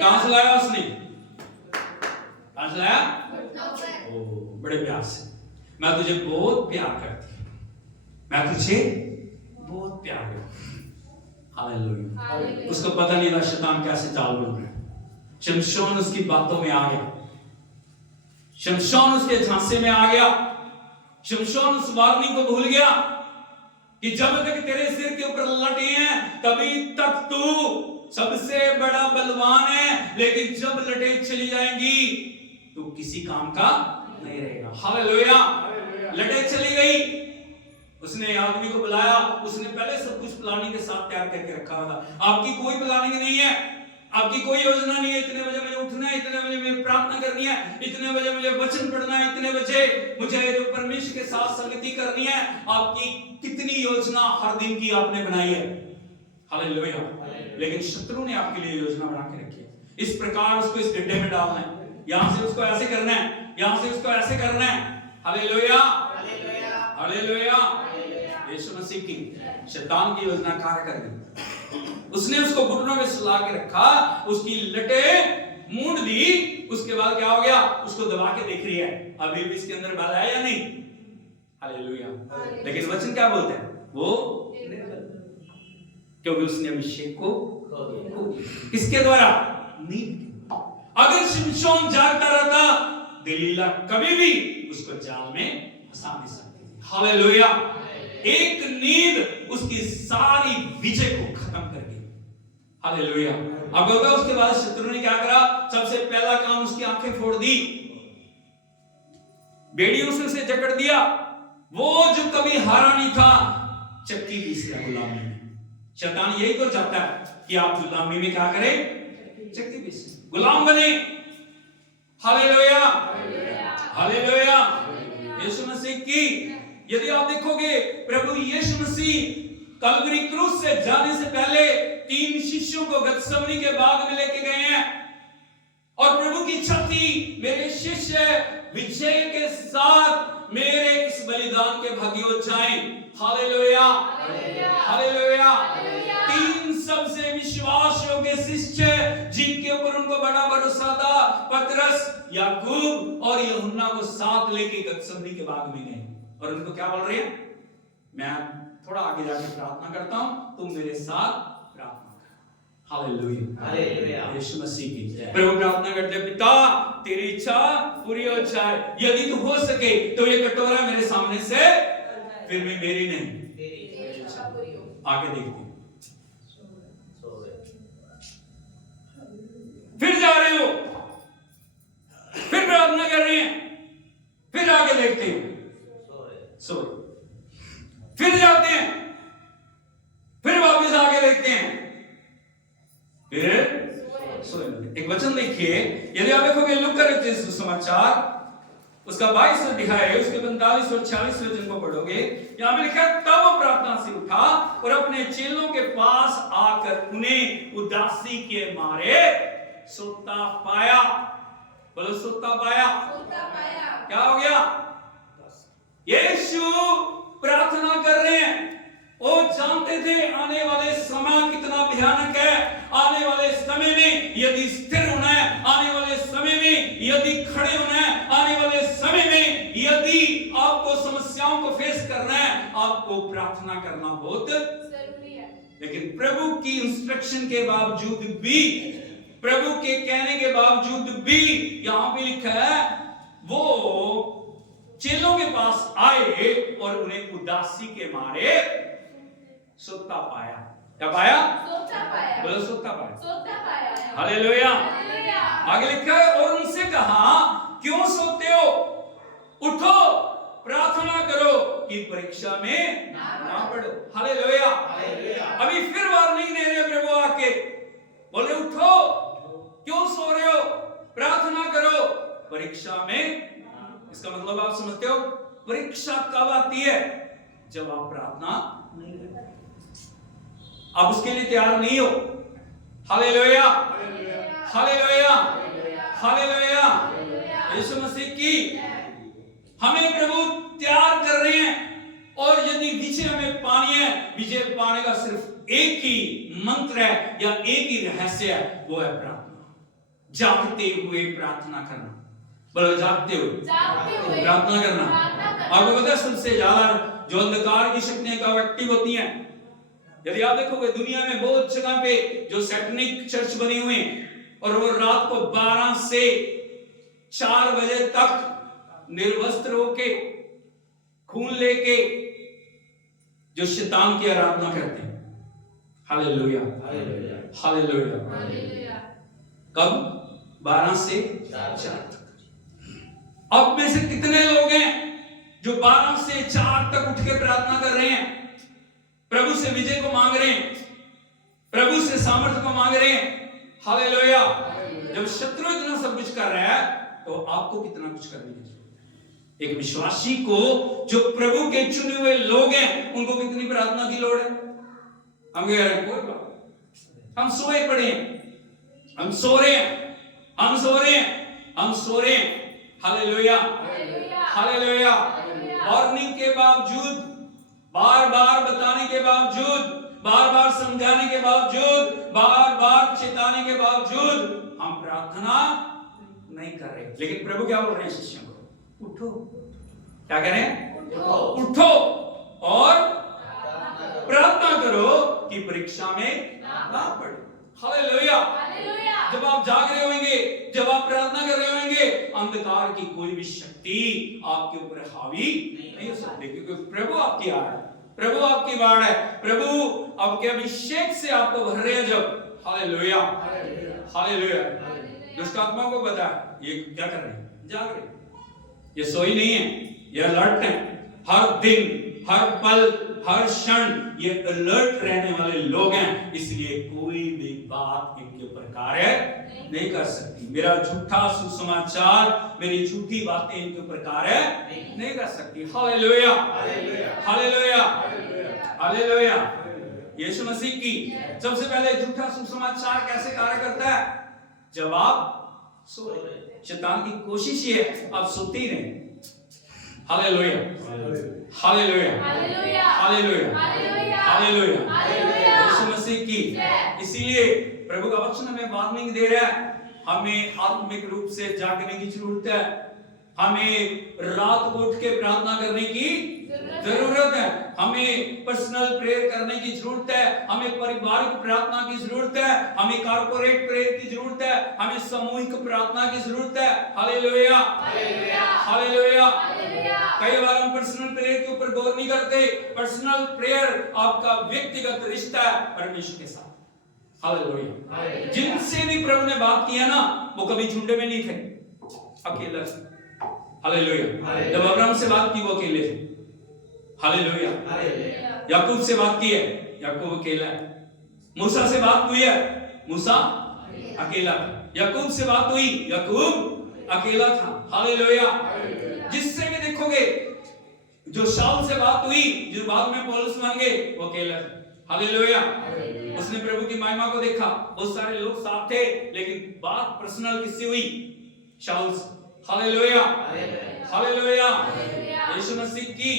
कहां से लाया उसने? कहां से लाया? ओ, बड़े प्यार से। मैं तुझे बहुत प्यार करती हूं, मैं तुझे बहुत प्यार करती हूं। हालेलुया। उसको पता नहीं था शैतान कैसे जाल बुन रहा है। शिमशोन उसकी बातों में आ गया, शिमशोन उसके झांसे में आ गया। शिमशोन उस वार्निंग को भूल गया कि जब तक तेरे सिर के ऊपर लटे हैं तभी तक तू सबसे बड़ा बलवान है, लेकिन जब लटे चली जाएंगी तो किसी काम का नहीं रहेगा। हालेलुया। लटे चली गई, उसने आदमी को बुलाया, उसने पहले सब कुछ प्लानिंग के साथ तैयार करके रखा हुआ था। आपकी कोई प्लानिंग नहीं है, आपकी कोई योजना नहीं है। इतने बजे मुझे उठना है, इतने बजे मुझे प्रार्थना करनी है, इतने बजे मुझे वचन पढ़ना है, इतने बजे मुझे जो परमेश्वर के साथ संगति करनी है। आपकी कितनी योजना हर दिन की आपने बनाई है। हालेलुया। लेकिन शत्रु ने आपके लिए योजना बना के रखी है। इस प्रकार उसको इस गड्ढे में डालना है, यहां से उसको ऐसे करना है, यहां से उसको ऐसे करना है। Hallelujah, hallelujah. यीशु मसीह की शैतान की योजना कार्य कर गई। उसने उसको घुटनों में सुला के रखा, उसकी लटे मूंड दी। उसके बाद क्या हो गया? उसको दबा के देख रही है अभी भी इसके अंदर बल है या नहीं। हालेलुया। लेकिन वचन क्या बोलते हैं? वो क्योंकि उसने अभिषेक को किसके द्वारा? नींद। अगर शिमशोन जागता रहता दलीला कभी भी उसको जाल में फंसा नहीं सकती थी। हालेलुया। एक नींद उसकी सारी विजय को खत्म कर दी। हालेलुया। अब होगा उसके बाद शत्रु ने क्या करा? सबसे पहला काम उसकी आंखें फोड़ दी, बेड़ियों से उसे जकड़ दिया। वो जो कभी हारा नहीं था चक्की पीस रहा गुलामी में। शैतान यही तो चाहता है कि आप गुलामी में क्या करें? चक्की पीस, गुलाम बने। Hallelujah, hallelujah. यीशु मसीह की यदि आप देखोगे, प्रभु यीशु मसीह कलवरी क्रूस से जाने से पहले 3 शिष्यों को गतसमनी के बाग में लेके गए हैं और प्रभु की इच्छा थी मेरे शिष्य विजय के साथ मेरे इस बलिदान के भागी हो जाएं। Hallelujah, hallelujah. 3 सबसे विश्वास योग्य शिष्य जिनके ऊपर उनको बड़ा भरोसा था, पतरस, याकूब और यूहन्ना को साथ लेके गतसमनी के बाग में गए और उनको क्या बोल रहे हैं? मैं थोड़ा आगे जाकर प्रार्थना करता हूं, तुम मेरे साथ प्रार्थना करो। Hallelujah, hallelujah. यीशु मसीह की प्रभु प्रार्थना करते, पिता तेरी इच्छा पूरी हो जाए, यदि तू हो सके तो ये कटोरा मेरे सामने से फिर भी मेरी नहीं तेरी इच्छा पूरी हो। आगे देखते हैं, फिर जा रहे हो, फिर प्रार्थना कर रहे हैं, फिर आगे देखते हैं, सो फिर जाते हैं, फिर वापस आगे देखते हैं, फिर सोए। एक वचन देखिए, यदि आप देखोगे लूका रचित सुसमाचार उसका 22 अध्याय है, उसके 45 और 46 वचन को पढ़ोगे, यहाँ पे लिखा है, तब वो प्रार्थना से उठा और अपने चेलों के पास आकर उन्हें उदासी के मारे सोता पाया। बोलो सोता पाया। क्या हो गया? यीशु प्रार्थना कर रहे हैं, वो जानते थे आने वाले समय कितना भयानक है, आने वाले समय में यदि स्थिर होना है, आने वाले समय में यदि खड़े होना है, आने वाले समय में यदि आपको समस्याओं को फेस करना है, आपको प्रार्थना करना बहुत जरूरी है। लेकिन प्रभु की इंस्ट्रक्शन के बावजूद भी, प्रभु के कहने के बावजूद भी यहां पे लिखा है, वो चेलों के पास आए और उन्हें उदासी के मारे सोता पाया। क्या पाया? सोता पाया। बोलो सोता पाया। सोता पाया। हालेलुया। आगे लिखा है, और उनसे कहा, क्यों सोते हो? उठो, प्रार्थना करो कि परीक्षा में ना पड़ो। हालेलुया। अभी फिर वार्निंग दे रहे प्रभु आके, बोले उठो, क्यों सो रहे हो? प्रार्थना करो परीक्षा में। इसका मतलब आप समझते हो, परीक्षा कब आती है? जब आप प्रार्थना नहीं करते, आप उसके लिए तैयार नहीं हो। Hallelujah, hallelujah, hallelujah. यीशु मसीह की हमें प्रभु तैयार कर रहे हैं, और यदि विजय हमें पानी है, विजय पाने का सिर्फ एक ही मंत्र है या एक ही रहस्य है, वो है प्रार्थना। जागते हुए प्रार्थना करना। बोलो जागते हुए प्रार्थना करना। आपको पता है सबसे ज्यादा जो अंधकार की शक्तियां कब एक्टिव होती हैं? यदि आप देखोगे दुनिया में बहुत जगह पे जो सैटनिक चर्च बने हुए हैं, और वो रात को 12 से 4 बजे तक निर्वस्त्र होके, खून लेके जो शैतान की आराधना करते हैं। Hallelujah, hallelujah. कब? 12 से 4 तक। अब में से कितने लोग हैं जो 12 से 4 तक उठ के प्रार्थना कर रहे हैं, प्रभु से विजय को मांग रहे हैं, प्रभु से सामर्थ्य को मांग रहे हैं? हालेलुया। जब शत्रु इतना सब कुछ कर रहा है, तो आपको कितना कुछ करने की जरूरत है? एक विश्वासी को, जो प्रभु के चुने हुए लोग हैं, उनको कितनी प्रार्थना की लोड़ है? हम कह रहे हैं कोई बात, हम सोए पड़े हैं, हम सो रहे हैं, हम सो रहे हैं, हम सो रहे हैं। Hallelujah, hallelujah. वार्निंग के बावजूद, बार बार बताने के बावजूद, बार बार समझाने के बावजूद, बार बार चेताने के बावजूद हम प्रार्थना नहीं कर रहे। लेकिन प्रभु क्या बोल रहे हैं शिष्यों को? उठो। क्या कह रहे हैं? उठो और प्रार्थना करो कि परीक्षा में ना पड़े। हालेलुया। जब आप जाग रहे होंगे, जब आप प्रार्थना कर रहे होंगे, अंधकार की कोई भी शक्ति आपके ऊपर हावी नहीं हो सकती, क्योंकि प्रभु आपकी आड़ है, प्रभु आपकी बाढ़ है, प्रभु आपके अभिषेक से आपको भर रहे हैं जब। Hallelujah, hallelujah. दुष्ट आत्मा को पता है ये क्या कर रहे हैं, जाग रहे हैं, ये सोई नहीं है, ये अलर्ट है। हर दिन, हर पल, हर क्षण ये अलर्ट रहने वाले लोग हैं, इसलिए कोई भी बात इनके ऊपर कार्य नहीं कर सकती। मेरा झूठा सुसमाचार, मेरी झूठी बातें इनके ऊपर कार्य नहीं कर सकती। Hallelujah, hallelujah, hallelujah. यीशु मसीह की सबसे पहले झूठा सुसमाचार कैसे कार्य करता है? जब आप सो रहे। शैतान की कोशिश ये है आप सोते ही नहीं। Hallelujah, hallelujah, hallelujah, hallelujah. यीशु मसीह की इसीलिए प्रभु का वचन हमें वार्निंग दे रहा है, हमें आत्मिक रूप से जागने की जरूरत है, हमें रात को उठ के प्रार्थना करने की जरूरत है, हमें पर्सनल प्रेयर करने की जरूरत है, हमें पारिवारिक प्रार्थना की जरूरत है, हमें कॉर्पोरेट प्रेयर की जरूरत है, हमें सामूहिक प्रार्थना की जरूरत है। Hallelujah, hallelujah. कई बार हम पर्सनल प्रेयर के ऊपर गौर नहीं करते। पर्सनल प्रेयर आपका व्यक्तिगत रिश्ता है परमेश्वर के साथ। हालेलुया। जिनसे भी प्रभु ने बात किया ना, वो कभी झुंड में नहीं थे, अकेला। हालेलुया। जब अब्राहम से बात की वो अकेले थे। हालेलुया। याकूब से बात की है, याकूब अकेला है। मूसा से बात हुई है, मूसा अकेला था। याकूब से बात हुई, याकूब अकेला था। हालेलुया। जो शाऊल से बात हुई, जो बाद में पौलुस बन गए, वो अकेला था। हालेलुया। उसने प्रभु की महिमा को देखा, बहुत सारे लोग साथ थे, लेकिन बात पर्सनल किससे हुई? शाऊल से। हालेलुया, हालेलुया, यीशु मसीह की।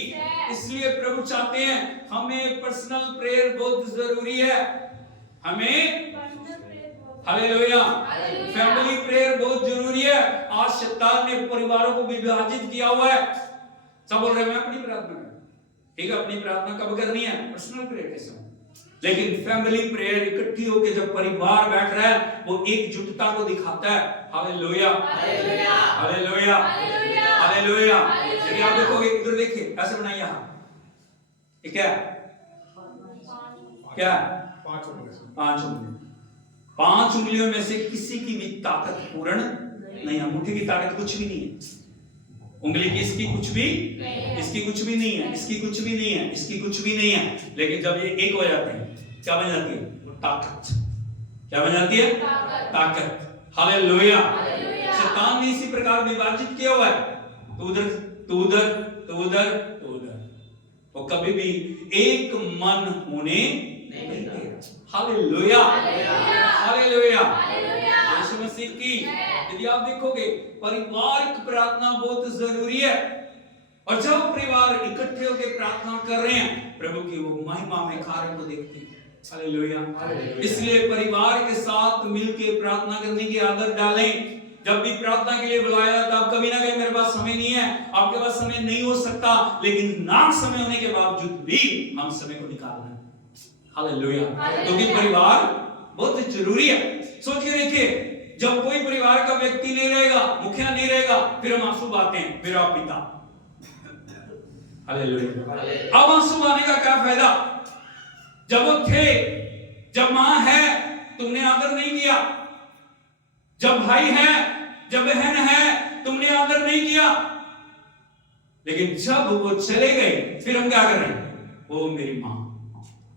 इसलिए प्रभु चाहते हैं हमें पर्सनल प्रेयर बहुत जरूरी है। हमें हालेलुया फैमिली प्रेयर बहुत जरूरी है। आज शैतान ने परिवारों को विभाजित किया हुआ है। सब बोल रहे हैं मैं अपनी प्रार्थना करूं, ठीक है, अपनी प्रार्थना कब करनी है? पर्सनल प्रेयर के समय। लेकिन फैमिली प्रेयर इकट्ठी होकर जब परिवार बैठ रहा है, वो एकजुटता को दिखाता है। Hallelujah, hallelujah, hallelujah, hallelujah. यदि आप देखोगे, इधर देखिए, ऐसे बनाइए हाथ, ठीक है, क्या? 5 उंगली। 5 उंगलियों में से किसी की भी ताकत पूर्ण नहीं है। मुट्ठी की ताकत कुछ भी नहीं है। उंगली की इसकी कुछ भी, इसकी कुछ भी नहीं है, इसकी कुछ भी नहीं है, इसकी कुछ भी नहीं है। लेकिन जब ये एक हो जाते हैं, क्या बन जाती है? वो ताकत। क्या बन जाती है? ताकत। हालेलुया। शैतान ने इसी प्रकार विभाजित किया हुआ है, तो उधर तो उधर, तो उधर तो उधर। वो कभी भी एक मन होने नहीं देगा। हालेलुया, हालेलुया, यीशु मसीह की। यदि आप देखोगे, परिवारिक प्रार्थना बहुत जरूरी है। और जब परिवार इकट्ठे होकर प्रार्थना कर रहे हैं, प्रभु की वो महिमा में कार्य को देखते हैं। हालेलुया। इसलिए परिवार के साथ मिलकर प्रार्थना करने की आदत डालें। जब भी प्रार्थना के लिए बुलाया तो आप कभी ना कहीं मेरे पास समय नहीं है, आपके पास समय नहीं हो सकता, लेकिन ना समय होने के बावजूद भी हम समय को निकालना है। हालेलुया। क्योंकि परिवार बहुत जरूरी है। सोच के देखिए, जब कोई परिवार का व्यक्ति नहीं रहेगा, मुखिया नहीं रहेगा, फिर हम आंसू बहाते हैं, मेरा पिता। हालेलुया। अब आंसू बहाने का क्या फायदा? जब वो थे, जब मां है, तुमने आदर नहीं किया। जब भाई है, जब बहन है, तुमने आदर नहीं किया। लेकिन जब वो चले गए, फिर हम क्या कर रहे हैं? ओ मेरी मां,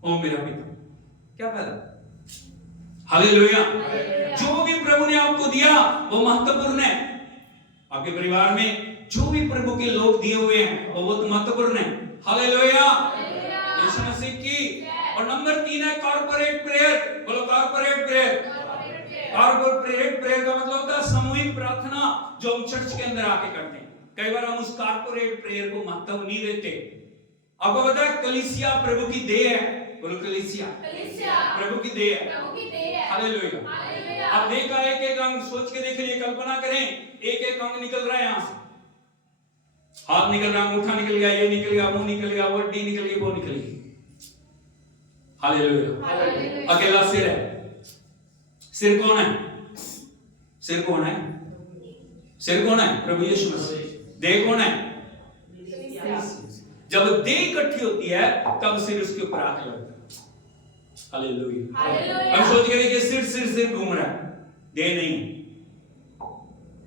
ओ मेरा पिता। क्या फायदा? हालेलुया। जो भी प्रभु ने आपको दिया वो महत्वपूर्ण है। आपके परिवार में जो भी प्रभु के लोग दिए हुए हैं वो बहुत महत्वपूर्ण है। हालेलुया, यीशु मसीह की। और नंबर 3 है कॉर्पोरेट प्रेयर। बोलो कॉर्पोरेट प्रेयर। कॉर्पोरेट प्रेयर का मतलब होता है सामूहिक प्रार्थना, जो हम चर्च के अंदर आके करते हैं। कई बार हम उस कॉर्पोरेट प्रेयर को महत्व नहीं देते। आपको पता है कलीसिया प्रभु की देह है। बोलो कलीसिया प्रभु की देह है। हालेलुया। अब देखा एक अंग, सोच के देखिए, कल्पना करें, एक अंग निकल रहा है यहां से। हाथ निकल रहा है, अंगूठा निकल गया, ये निकल गया, मुंह निकल गया, वो हड्डी निकल गई, वो निकल गई। हालेलुया। अकेला सिर है। सिर कौन है? सिर कौन है? सिर कौन है? प्रभु यीशु मसीह। देह कौन है? जब देह इकट्ठी होती है तब सिर उसके ऊपर आके लगता है। हालेलुया। अब सोच के देखिए, सिर सिर सिर घूम रहा है, देह नहीं।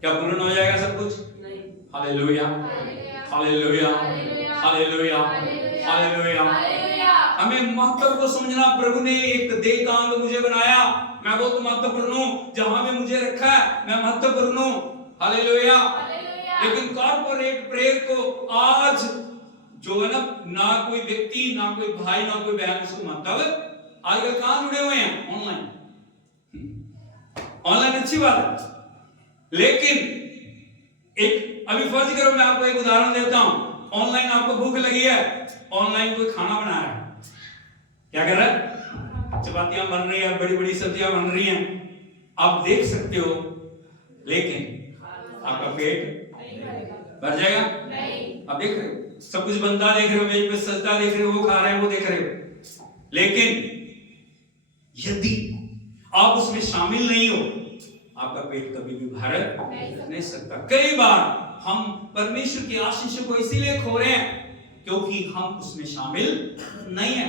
क्या पूर्ण हो जाएगा सब कुछ? नहीं। Hallelujah, hallelujah, hallelujah, hallelujah. हमें महत्व को समझना। प्रभु ने एक देह का अंग मुझे बनाया, मैं बहुत महत्वपूर्ण हूं। जहां भी मुझे रखा है मैं महत्वपूर्ण हूं। हालेलुया। लेकिन कॉर्पोरेट प्रेयर को आज जो है ना कोई व्यक्ति, ना कोई भाई, ना कोई बहन उसको मतलब आजकल कहां जुड़े हुए हैं? ऑनलाइन अच्छी बात है, लेकिन एक अभी फर्ज करो, मैं आपको एक उदाहरण देता हूं। ऑनलाइन आपको भूख लगी है, ऑनलाइन कोई खाना बना रहा है, क्या कर रहा है? चपातियां बन रही है, बड़ी बड़ी सब्जियां बन रही हैं, आप देख सकते हो, लेकिन आपका पेट भर जाएगा? आप देख रहे हो, सब कुछ बनता देख रहे हो, मेज पे सजता देख रहे हो, वो खा रहे हैं, वो देख रहे हो, लेकिन यदि आप उसमें शामिल नहीं हो, आपका पेट कभी भी भर नहीं सकता। कई बार हम परमेश्वर की आशीष को इसीलिए खो रहे हैं क्योंकि हम उसमें शामिल नहीं है,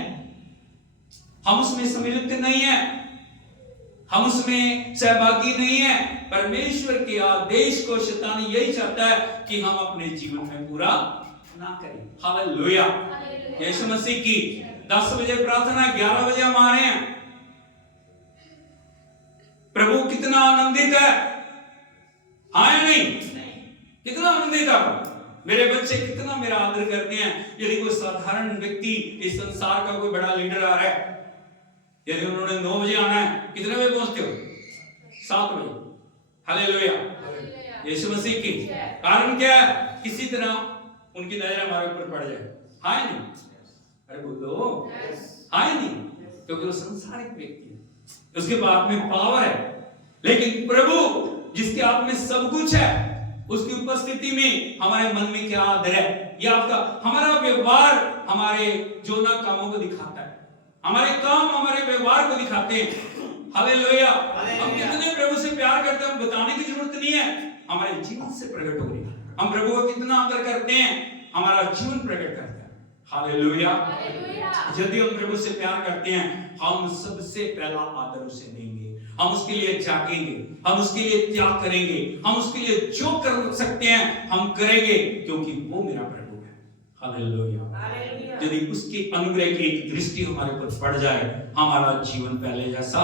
हम उसमें सम्मिलित नहीं है, हम उसमें सहभागी नहीं है। परमेश्वर के आदेश को शैतान यही चाहता है कि हम अपने जीवन में पूरा ना करें। हालेलुया, यीशु मसीह की। 10 बजे प्रार्थना, 11 बजे हम आ रहे हैं। प्रभु कितना आनंदित है, हाँ या नहीं? कितना आनंदित है? मेरे बच्चे कितना मेरा आदर करते हैं। यदि कोई साधारण व्यक्ति इस संसार का कोई बड़ा लीडर आ रहा है, यदि उन्होंने 9 बजे आना है, कितने बजे पहुंचते हो? 7 बजे। हालेलुया, यीशु मसीह की। कारण क्या है? किसी तरह उनकी नजर हमारे ऊपर पड़ जाए। हाँ नहीं? अरे बोलो हाँ नहीं? क्योंकि वो संसारिक व्यक्ति है, उसके पास में पावर है। लेकिन प्रभु जिसके हाथ में सब कुछ है, उसकी उपस्थिति में हमारे मन में क्या आदर है, ये आपका हमारा व्यवहार हमारे जो ना कामों को दिखाता है। हमारे काम हमारे व्यवहार को दिखाते हैं। हालेलुया। हम कितने प्रभु से प्यार करते हैं, हम बताने की जरूरत नहीं है, हमारे जीवन से प्रकट हो रही है। हम प्रभु को कितना आदर करते हैं, हमारा जीवन प्रकट करता है। हालेलुया। यदि हम प्रभु से प्यार करते हैं, हम सबसे पहला आदर उसे देंगे, हम उसके लिए जागेंगे, हम उसके लिए त्याग करेंगे, हम उसके लिए जो कर सकते हैं हम करेंगे, क्योंकि वो मेरा प्रभु है। हालेलुया। यदि उसकी अनुग्रह की एक दृष्टि हमारे ऊपर पड़ जाए, हमारा जीवन पहले जैसा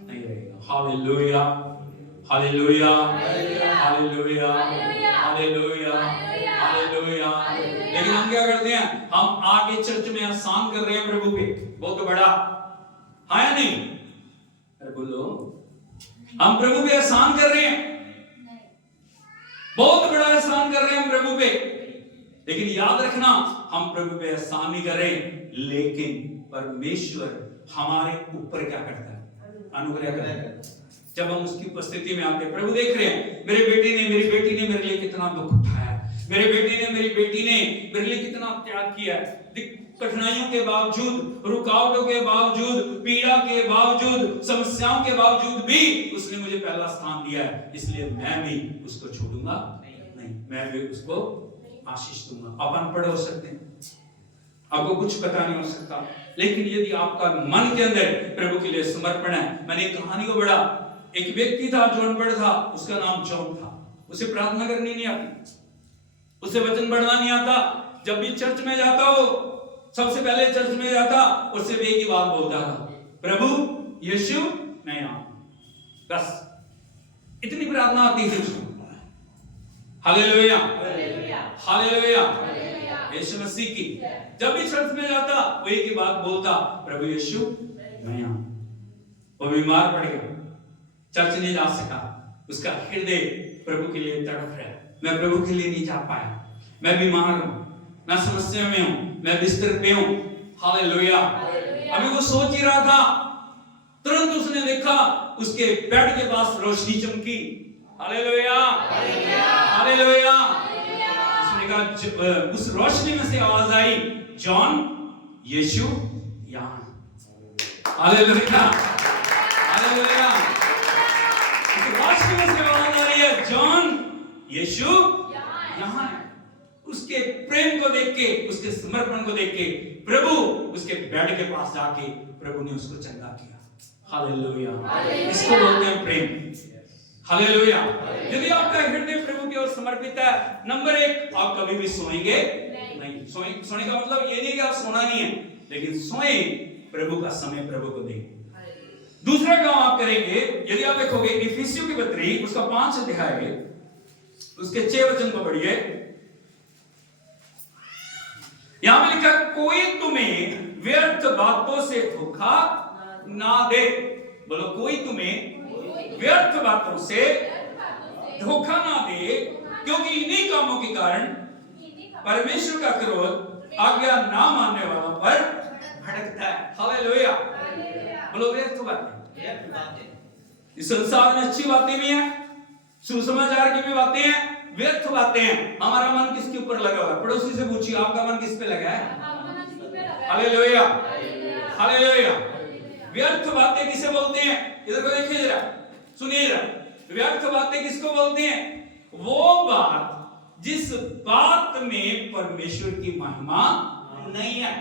नहीं रहेगा। Hallelujah, hallelujah, hallelujah, hallelujah, hallelujah. लेकिन हम क्या करते हैं? हम आगे चर्च में एहसान कर रहे हैं प्रभु पे, बहुत बड़ा, हाँ या नहीं? अरे बोलो, हम प्रभु पे एहसान कर रहे हैं, बहुत बड़ा एहसान कर रहे हैं हम प्रभु पे। लेकिन याद रखना, हम प्रभु पे एहसान नहीं कर रहे, लेकिन परमेश्वर हमारे ऊपर क्या करता है? अनुग्रह करता है। जब हम उसकी उपस्थिति में आते हैं, प्रभु देख रहे हैं मेरे बेटे ने, मेरी बेटी ने मेरे लिए कितना दुख उठाया, मेरे बेटे ने, मेरी बेटी ने मेरे लिए कितना त्याग किया है। कठिनाइयों के बावजूद, रुकावटों के बावजूद, पीड़ा के बावजूद, समस्याओं के बावजूद भी उसने मुझे पहला स्थान दिया है। इसलिए मैं भी उसको छोड़ूंगा नहीं, मैं भी उसको आशीष दूंगा। आप अनपढ़ हो सकते हैं, आपको कुछ पता नहीं हो सकता, लेकिन यदि आपका मन के अंदर प्रभु के लिए समर्पण है। मैंने एक कहानी को पढ़ा, एक व्यक्ति था जो अनपढ़ था, उसका नाम जॉन था। उसे प्रार्थना करनी नहीं आती, उसे वचन पढ़ना नहीं आता। जब भी चर्च में जाता हो, सबसे पहले चर्च में जाता और सिर्फ एक ही बात बोलता था, प्रभु यीशु मैं आऊं, बस इतनी प्रार्थना आती थी उसको। हालेलुया, हालेलुया, यीशु मसीह की। जब भी चर्च में जाता वो एक ही बात बोलता, प्रभु यीशु मैं आऊं। वो बीमार पड़ गया, चर्च नहीं जा सका, उसका हृदय प्रभु के लिए तड़प रहा है। मैं प्रभु के लिए नहीं जा पाया, मैं बीमार हूं, मैं समस्या में हूं, मैं बिस्तर पे हूं। हालेलुया। अभी वो सोच ही रहा था, तुरंत उसने देखा उसके बेड के पास रोशनी चमकी। Hallelujah, hallelujah. उसने कहा, उस रोशनी में से आवाज आई, जॉन यीशु यहाँ। Hallelujah, hallelujah. रोशनी में से आवाज आ रही है, जॉन यीशु यहाँ है। उसके प्रेम को देख के, उसके समर्पण को देख के प्रभु उसके बेड के पास जाके प्रभु ने उसको चंगा किया। हालेलुया। इसको बोलते हैं प्रेम। हालेलुया। यदि आपका हृदय प्रभु की ओर समर्पित है, नंबर 1, आप कभी भी सोएंगे नहीं। सोने का मतलब ये नहीं कि आप सोना नहीं है, लेकिन सोए प्रभु का समय प्रभु को देंगे। दूसरा काम आप करेंगे, यदि आप देखोगे इफिसियों की पत्री उसका 5 अध्याय उसके 6 वचन को पढ़िए। यहां पे लिखा, कोई तुम्हें व्यर्थ बातों से धोखा ना दे। बोलो, कोई तुम्हें व्यर्थ बातों से धोखा ना दे, क्योंकि इन्हीं कामों के कारण परमेश्वर का क्रोध आज्ञा ना मानने वालों पर भड़कता है। हालेलुया। बोलो, व्यर्थ बातें। इस संसार में अच्छी बातें भी हैं, सुसमाचार की भी बातें हैं, व्यर्थ बातें हैं। हमारा मन किसके ऊपर लगा हुआ है? पड़ोसी से पूछिए, आपका मन किस पे लगा है? Hallelujah, hallelujah. व्यर्थ बातें किसे बोलते हैं? इधर को देखिए जरा, सुनिए जरा। व्यर्थ बातें किसको बोलते हैं? वो बात जिस बात में परमेश्वर की महिमा नहीं है,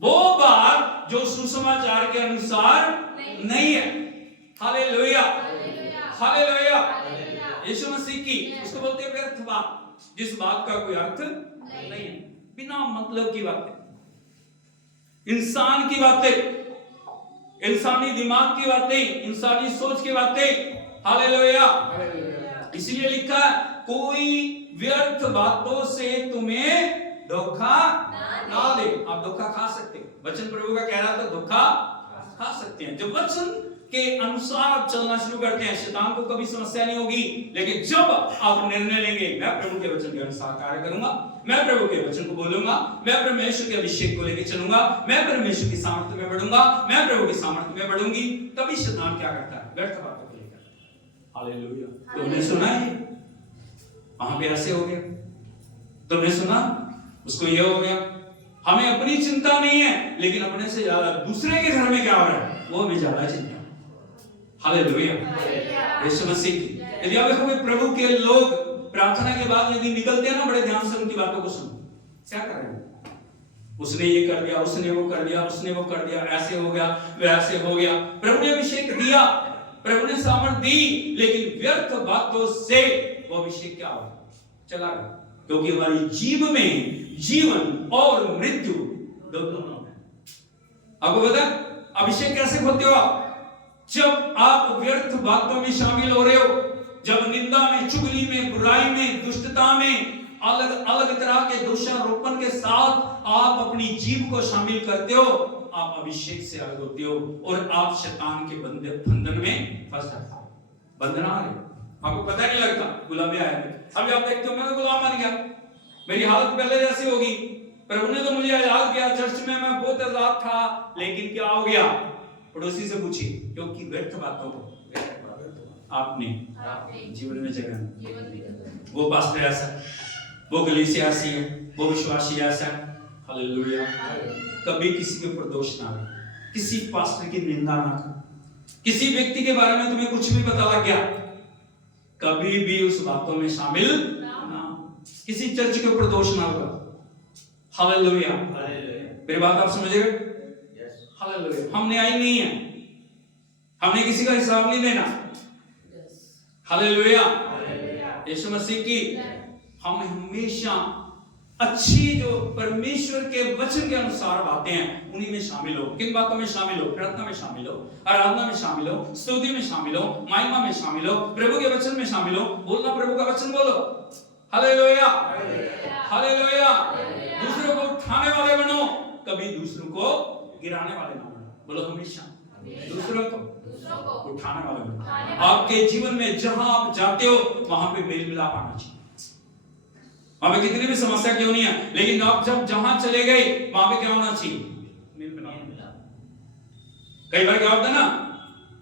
वो बात जो सुसमाचार के अनुसार नहीं है। Hallelujah, hallelujah. यीशु मसीह की, उसको बोलते हैं व्यर्थ बात, जिस बात का कोई अर्थ नहीं है, बिना मतलब की बातें, इंसान की बातें, इंसानी दिमाग की बातें, इंसानी सोच की बातें। हालेलुया। इसलिए लिखा है, कोई व्यर्थ बातों से तुम्हें धोखा ना दे। आप धोखा खा सकते हैं, वचन प्रभु का कह रहा था धोखा खा सकते हैं। जब वचन के अनुसार आप चलना शुरू करते हैं, शैतान को कभी समस्या नहीं होगी। लेकिन जब आप निर्णय लेंगे, मैं प्रभु के वचन के अनुसार कार्य करूंगा, मैं प्रभु के वचन को बोलूंगा, मैं परमेश्वर के अभिषेक को लेकर चलूंगा, मैं परमेश्वर की सामर्थ्य में बढ़ूंगा, मैं प्रभु की सामर्थ्य में बढ़ूंगी, तभी शैतान क्या करता है? व्यर्थ बातों को लेकर। हालेलुया। तुमने सुना है वहां पे ऐसे हो गया, तुमने सुना उसको ये हो गया। हमें अपनी चिंता नहीं है, लेकिन अपने से ज्यादा दूसरे के घर में क्या हो रहा है वो हमें ज्यादा चिंता। हालेलुया, यीशु मसीह की। यदि आप देखोगे प्रभु के लोग प्रार्थना के बाद यदि निकलते हैं ना, बड़े ध्यान से उनकी बातों को सुनो। क्या कर रहे हैं? उसने ये कर दिया, उसने वो कर दिया, उसने वो कर दिया, ऐसे हो गया, वैसे हो गया। प्रभु ने अभिषेक दिया, प्रभु ने सामर्थ दी, लेकिन व्यर्थ बातों से वो अभिषेक क्या हो चला गया। क्योंकि हमारी जीव में जीवन और मृत्यु दोनों है। आपको पता है अभिषेक कैसे होते हो आप? जब आप व्यर्थ बातों में शामिल हो रहे हो, जब निंदा में, चुगली में, बुराई में, दुष्टता में, अलग अलग तरह के दोषारोपण के साथ आप अपनी जीव को शामिल करते हो, आप अभिषेक से अलग होते हो और आप शैतान के बंधन में फंस जाते हो। बंधन आ रहे, आपको पता नहीं लगता, गुलाम आया। अभी आप देखते हो मैं तो गुलाम बन गया, मेरी हालत पहले जैसी होगी। प्रभु ने तो मुझे आजाद किया, चर्च में मैं बहुत आजाद था, लेकिन क्या हो गया? पड़ोसी से पूछिए, क्योंकि व्यर्थ बातों को आपने जीवन में जगह। वो पास्टर ऐसा, वो कलीसिया ऐसी है, वो विश्वासी ऐसा है। हालेलुया। कभी किसी के ऊपर दोष ना हो, किसी पास्टर की निंदा ना करो, किसी व्यक्ति के बारे में तुम्हें कुछ भी पता लग गया, कभी भी उस बातों में शामिल ना, किसी चर्च के ऊपर दोष ना होगा। हालेलुया। मेरी बात आप समझ गए? हालेलुया। हम न्याय नहीं है, हमने किसी का हिसाब नहीं देना। हालेलुया, यीशु मसीह की। हम हमेशा अच्छी जो परमेश्वर के वचन के अनुसार बातें हैं उन्हीं में शामिल हो। किन बातों में शामिल हो? प्रार्थना में शामिल हो, आराधना में शामिल हो, स्तुति में शामिल हो, महिमा में शामिल हो, प्रभु के वचन में शामिल हो। बोलना प्रभु का वचन बोलो। Hallelujah, hallelujah. दूसरों को उठाने वाले बनो, कभी दूसरों को गिराने वाले ना बनो। बोलो हमेशा दूसरों को उठाने वाले बनो। आपके जीवन में जहां आप जाते हो वहां पे मेल मिलाप आना चाहिए। वहां पे कितनी भी समस्या क्यों नहीं है, लेकिन आप जब जहां चले गए वहां पे क्या होना चाहिए? मेल मिलाप। कई बार क्या होता है ना,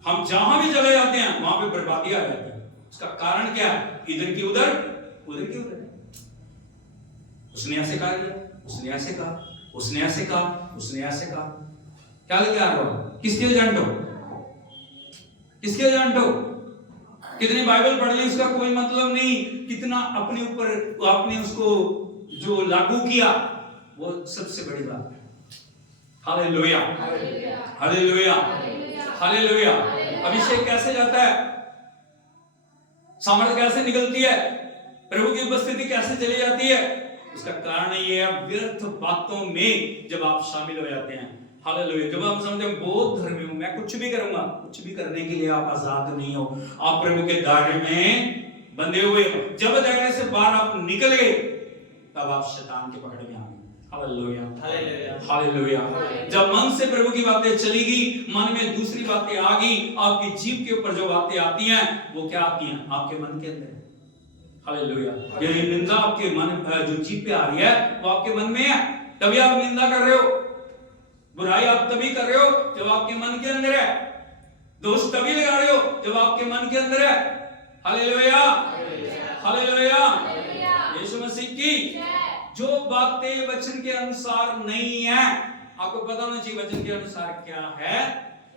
हम जहां भी चले जाते हैं वहां पे बर्बादी आ जाती है। उसका कारण क्या है? इधर की उधर, उधर की उधर। उसने ऐसे कहा, उसने ऐसे कहा, उसने ऐसे कहा, उसने ऐसे कहा। क्या लेके आ रहे हो? किसके एजेंट हो? किसके एजेंट हो? कितनी बाइबल पढ़ ली उसका कोई मतलब नहीं, कितना अपने ऊपर आपने उसको जो लागू किया वो सबसे बड़ी बात है। Hallelujah, hallelujah, hallelujah. अभिषेक कैसे जाता है? सामर्थ कैसे निकलती है? प्रभु की उपस्थिति कैसे चली जाती है? उसका कारण ये है व्यर्थ बातों में जब आप शामिल हो जाते हैं। हालेलुया। जब हम समझते हैं बहुत धर्मी हूं, मैं कुछ भी करूंगा, कुछ भी करने के लिए आप आजाद नहीं हो, आप प्रभु के दायरे में बंधे हुए हो। जब दायरे से बाहर आप निकल गए तब आप शैतान के पकड़ में आ गए। Hallelujah, hallelujah. जब मन से प्रभु की बातें चली गई, मन में दूसरी बातें आ गई, आपकी जीभ के ऊपर जो बातें आती हैं वो क्या आती हैं? आपके मन के अंदर। हालेलुया। ये निंदा आपके मन जो जीभ पे आ रही है वो आपके मन में है, तभी आप निंदा कर रहे हो। बुराई आप तभी कर रहे हो जब आपके मन के अंदर है। दोष तभी लगा रहे हो जब आपके मन के अंदर है। Hallelujah, hallelujah. यीशु मसीह की। जो बातें वचन के अनुसार नहीं है, आपको पता होना चाहिए वचन के अनुसार क्या है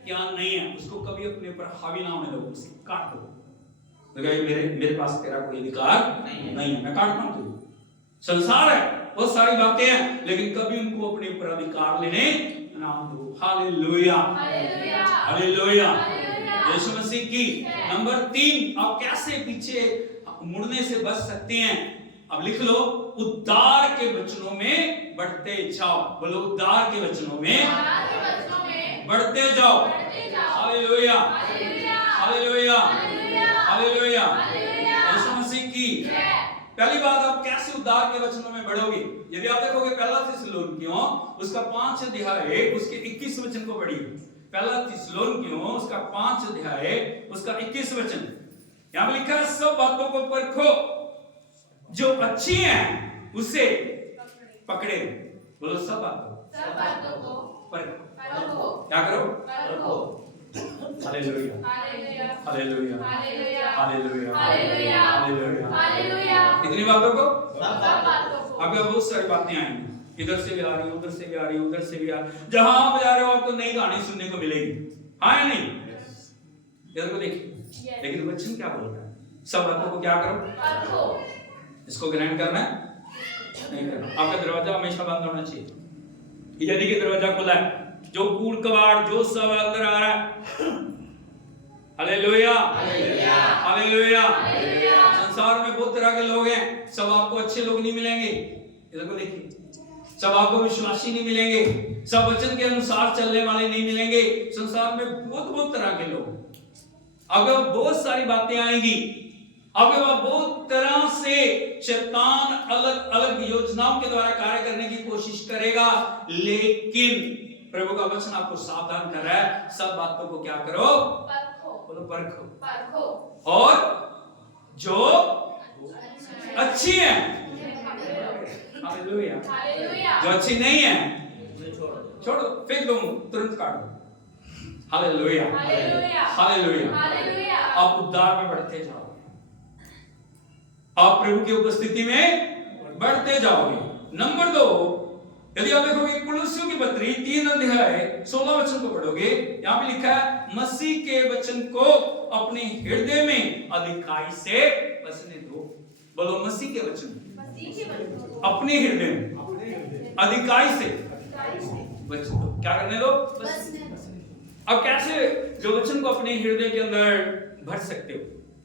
क्या नहीं है। उसको कभी अपने ऊपर हावी ना होने दो, उसे काट दो। तो मेरे पास तेरा कोई अधिकार नहीं है, मैं काटता हूं तुझे। संसार है, बहुत सारी बातें हैं, लेकिन कभी उनको अपने ऊपर अधिकार लेने ना दो। Hallelujah, hallelujah. यीशु मसीह की। नंबर 3, आप कैसे पीछे मुड़ने से बच सकते हैं? अब लिख लो, उद्धार के वचनों में बढ़ते जाओ। बोलो उद्धार के वचनों में बढ़ते जाओ। Hallelujah, hallelujah, hallelujah. यीशु मसीह की। पहली बात, आप कैसे उद्धार के वचनों में बढ़ोगे? यदि आप देखोगे पहला थिस्सलुनीकियों उसका 5 अध्याय उसके 21 वचन को पढ़िए। पहला थिस्सलुनीकियों उसका 5 अध्याय उसका 21 वचन, यहां पे लिखा है सब बातों को परखो, जो अच्छी हैं उसे पकड़े। बोलो सब बातों को परखो। क्या करो? परखो। Hallelujah, hallelujah, hallelujah, hallelujah. इतनी बातों को, अगर बहुत सारी बातें आएंगी, इधर से भी आ रही, उधर से भी आ रही, उधर से भी आ रही, जहां आप जा रहे हो आपको नई कहानी सुनने को मिलेगी, हाँ या नहीं? इधर को देखिए, लेकिन वचन क्या बोल रहा है? सब बातों को क्या करो? इसको ग्रहण करना है, नहीं करना। आपका दरवाजा हमेशा बंद होना चाहिए। यदि के दरवाजा खुला है, जो कूड़ कबाड़ जो सब अंदर आ रहा है, हालेलुया, हालेलुया, हालेलुया। संसार में बहुत तरह के लोग हैं, सब आपको अच्छे लोग नहीं मिलेंगे। इधर को देखिए, सब आपको विश्वासी नहीं मिलेंगे, सब वचन के अनुसार चलने वाले नहीं मिलेंगे। संसार में बहुत तरह के लोग, अगर बहुत सारी बातें आएंगी, अगर वह बहुत तरह से शैतान अलग अलग योजनाओं के द्वारा कार्य करने की कोशिश करेगा, लेकिन प्रभु का वचन आपको सावधान कर रहा है, सब बातों को क्या करो? परखो। बोलो परखो। और जो अच्छी है, हालेलुया, जो अच्छी नहीं है छोड़ो, फेंक दो, तुरंत काट दो। Hallelujah, hallelujah. आप उद्धार में बढ़ते जाओगे, आप प्रभु की उपस्थिति में बढ़ते जाओगे। नंबर 2, यदि आप देखोगे कुलुस्सियों की पत्री 3 अध्याय 16 वचन को पढ़ोगे, यहां पे लिखा है मसीह के वचन को अपने हृदय में अधिकाई से बसने दो। बोलो मसीह के वचन अपने हृदय में अधिकाई से बसने दो। क्या करने दो? अब कैसे जो वचन को अपने हृदय के अंदर भर सकते हो?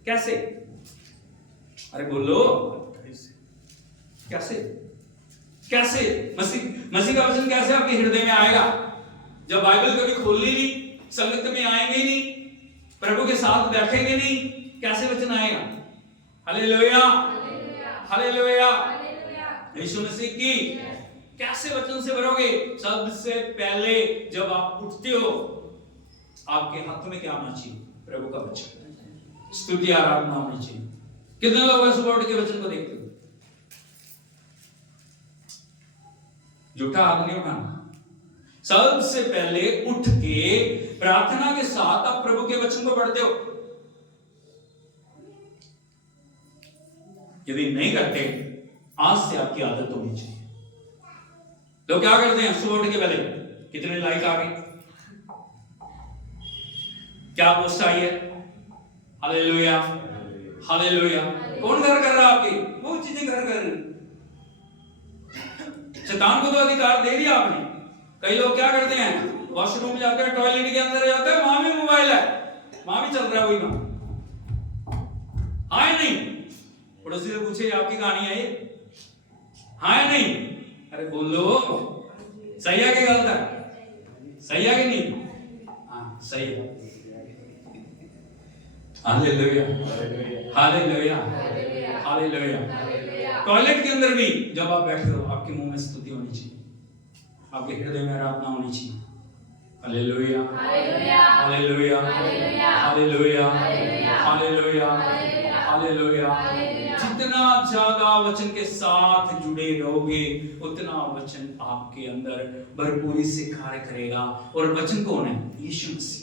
कैसे? अरे बोलो कैसे? कैसे मसीह का वचन कैसे आपके हृदय में आएगा? जब बाइबल कभी खोलनी नहीं, संगत में आएंगे नहीं, प्रभु के साथ बैठेंगे नहीं, कैसे वचन आएगा? Hallelujah, hallelujah. यीशु मसीह की कैसे वचन से भरोगे? सबसे पहले जब आप उठते हो, आपके हाथ में क्या होना चाहिए? प्रभु का वचन, स्तुति आराधना होनी चाहिए। कितने लोग सुबह उठ के वचन को देखते हो? झूठा हाथ नहीं उठाना। सबसे पहले उठ के प्रार्थना के साथ आप प्रभु के वचन को पढ़ते हो। यदि नहीं करते, आज से आपकी आदत होनी चाहिए। लोग क्या करते हैं सुबह उठ के पहले? कितने लाइक आ गए, क्या पोस्ट आई है, हालेलुया, हालेलुया। कौन घर कर रहा है आपके? वो चीजें घर कर रही। शैतान को तो अधिकार दे दिया आपने। कई लोग क्या करते हैं, वॉशरूम जाते हैं, टॉयलेट के अंदर जाते हैं, वहां भी मोबाइल है, वहां भी चल रहा है वही काम, हाँ या नहीं? पड़ोसी से पूछे आपकी कहानी है ये, हाँ या नहीं? अरे बोलो, सही है कि गलत है? सही है कि नहीं? हाँ सही है। Hallelujah, hallelujah, hallelujah. टॉयलेट के अंदर भी जब आप बैठे हो, आपके मुंह में स्तुति होनी चाहिए, आपके हृदय में आराधना होनी चाहिए। Hallelujah, hallelujah, hallelujah, hallelujah, hallelujah, hallelujah. जितना ज्यादा वचन के साथ जुड़े रहोगे, उतना वचन आपके अंदर भरपूरी से कार्य करेगा। और वचन कौन है? यीशु मसीह।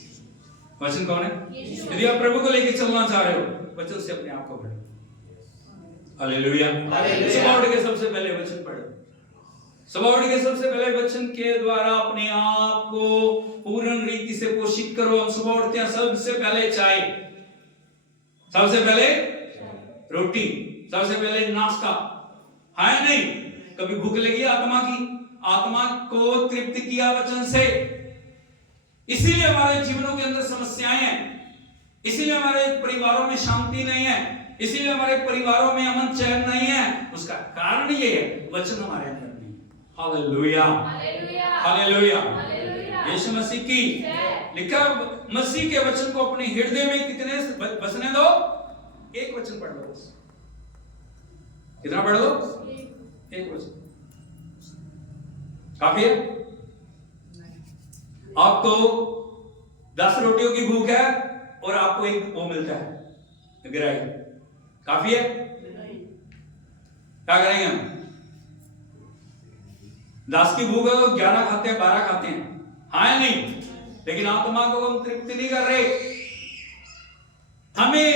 वचन कौन है? यदि आप प्रभु को लेकर चलना चाह रहे हो, वचन से अपने आप को भरो। हालेलुया। सुबह उठ के सबसे पहले वचन पढ़ो। सुबह उठ के सबसे पहले वचन के द्वारा अपने आप को पूर्ण रीति से पोषित करो। हम सुबह उठते हैं, सबसे पहले चाय, सबसे पहले रोटी, सबसे पहले नाश्ता, है नहीं? कभी भूख लगी आत्मा की, आत्मा को तृप्त किया वचन से। इसीलिए हमारे जीवनों के अंदर समस्याएं हैं, इसीलिए हमारे परिवारों में शांति नहीं है, इसीलिए हमारे परिवारों में अमन चैन नहीं है। उसका कारण ये है, वचन हमारे अंदर नहीं। हालेलुया, हालेलुया, यीशु मसीह की लिखा, मसीह के वचन को अपने हृदय में कितने बसने दो? एक वचन पढ़ लो बस। कितना पढ़ लो? एक वचन काफी है? आपको 10 रोटियों की भूख है और आपको एक वो मिलता है गिराई, काफी है? क्या करेंगे हम? 10 की भूख है तो 11 खाते हैं, 12 खाते हैं, हाँ या नहीं? लेकिन आत्मा को हम तृप्ति नहीं कर रहे। हमें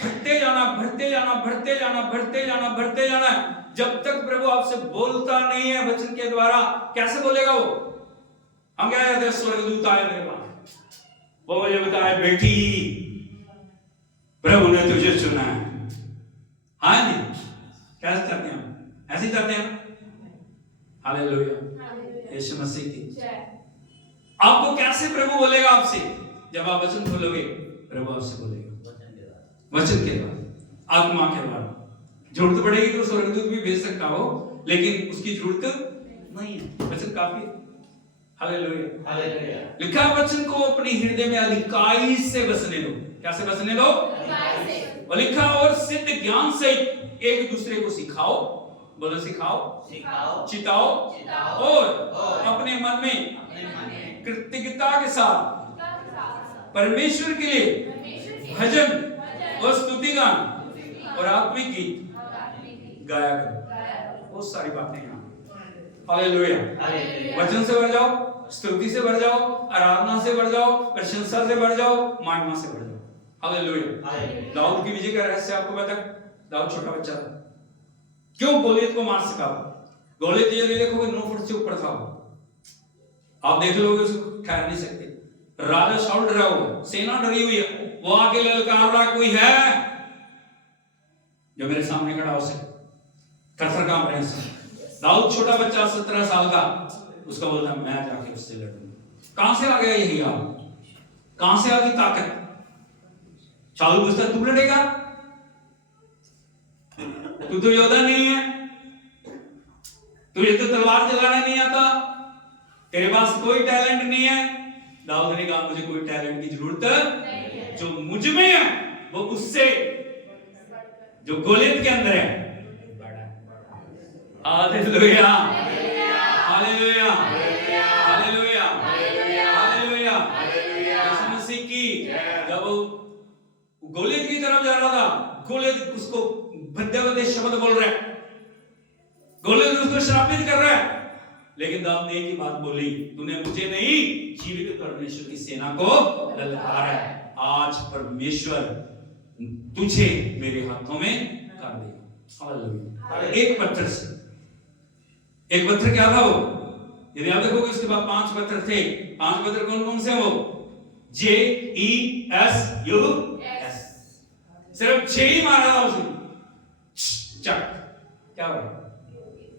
बढ़ते जाना, बढ़ते जाना, बढ़ते जाना, बढ़ते जाना, बढ़ते जाना। जब तक प्रभु आपसे बोलता नहीं है वचन के द्वारा, कैसे बोलेगा वो? हम क्या कहते हैं, स्वर्गदूत आए मेरे पास, वो मुझे बताया, बेटी प्रभु ने तुझे चुना है। हाँ नहीं? कैसे चाहते हैं हम? ऐसे ही चाहते हैं? हालेलुया, यीशु मसीह की। आपको कैसे प्रभु बोलेगा आपसे? जब आप वचन खोलोगे, प्रभु आपसे बोलेगा वचन के द्वारा, आत्मा के द्वारा। जरूरत पड़ेगी तो स्वर्गदूत भी भेज सकता हो, लेकिन उसकी जरूरत नहीं है, वचन काफी है। Hallelujah, hallelujah. लिखा वचन को अपनी हृदय में अधिकाई से बसने दो। कैसे बसने दो? और लिखा, और सिद्ध ज्ञान से एक दूसरे को सिखाओ। बोलो सिखाओ, सिखाओ, चिताओ, और अपने मन में कृतज्ञता के साथ परमेश्वर के लिए भजन और स्तुति गान और आत्मिक गीत गाया करो। बहुत सारी बातें यहाँ। हालेलुया, वचन से भर जाओ, स्तुति से भर जाओ, आराधना से भर जाओ, प्रशंसा से भर जाओ, महिमा से भर जाओ। हालेलुया। दाऊद की विजय का रहस्य आपको पता है? दाऊद छोटा बच्चा था, क्यों गोलियत को मार सका? गोलियत ये देखोगे 9 फुट से ऊपर था, आप देख लोगे उसको ठहर नहीं सकते। राजा शाऊल डरा हुआ, सेना डरी हुई है, वो आके ललकार रहा, कोई है जो मेरे सामने खड़ा हो सके? थर-थर कांप रहे हैं। दाऊद छोटा बच्चा 17 साल का, उसका बोलता मैं जाके उससे लड़ूंगा। कहां से आ गया ये हियाव? कहां से आ गई ताकत? शाऊल पूछता, तू लड़ेगा? तू तो योद्धा नहीं है, तुझे तो तलवार चलाना नहीं आता, तेरे पास कोई टैलेंट नहीं है। दाऊद ने कहा, मुझे कोई टैलेंट की जरूरत नहीं है, जो मुझ में है वो उससे जो गोलियत के अंदर है बड़ा है। हालेलुया, हालेलुया, हालेलुया, हालेलुया, यीशु मसीह की। जब गोलियत की तरफ जा रहा था, गोलियत उसको भद्दे-भद्दे शब्द बोल रहा है, गोलियत उसको श्रापित कर रहा है, लेकिन दाऊद ने एक ही बात बोली, तूने मुझे नहीं जीवित परमेश्वर की सेना को ललकारा है। आज परमेश्वर तुझे मेरे हाथों में कर देगा। हालेलुया। एक पत्थर से, एक पत्थर क्या था वो? यदि आप देखोगे उसके बाद 5 पत्थर थे। 5 पत्थर कौन कौन से? वो JESUS, सिर्फ 6 ही मारा था उसने, चक क्या हुआ?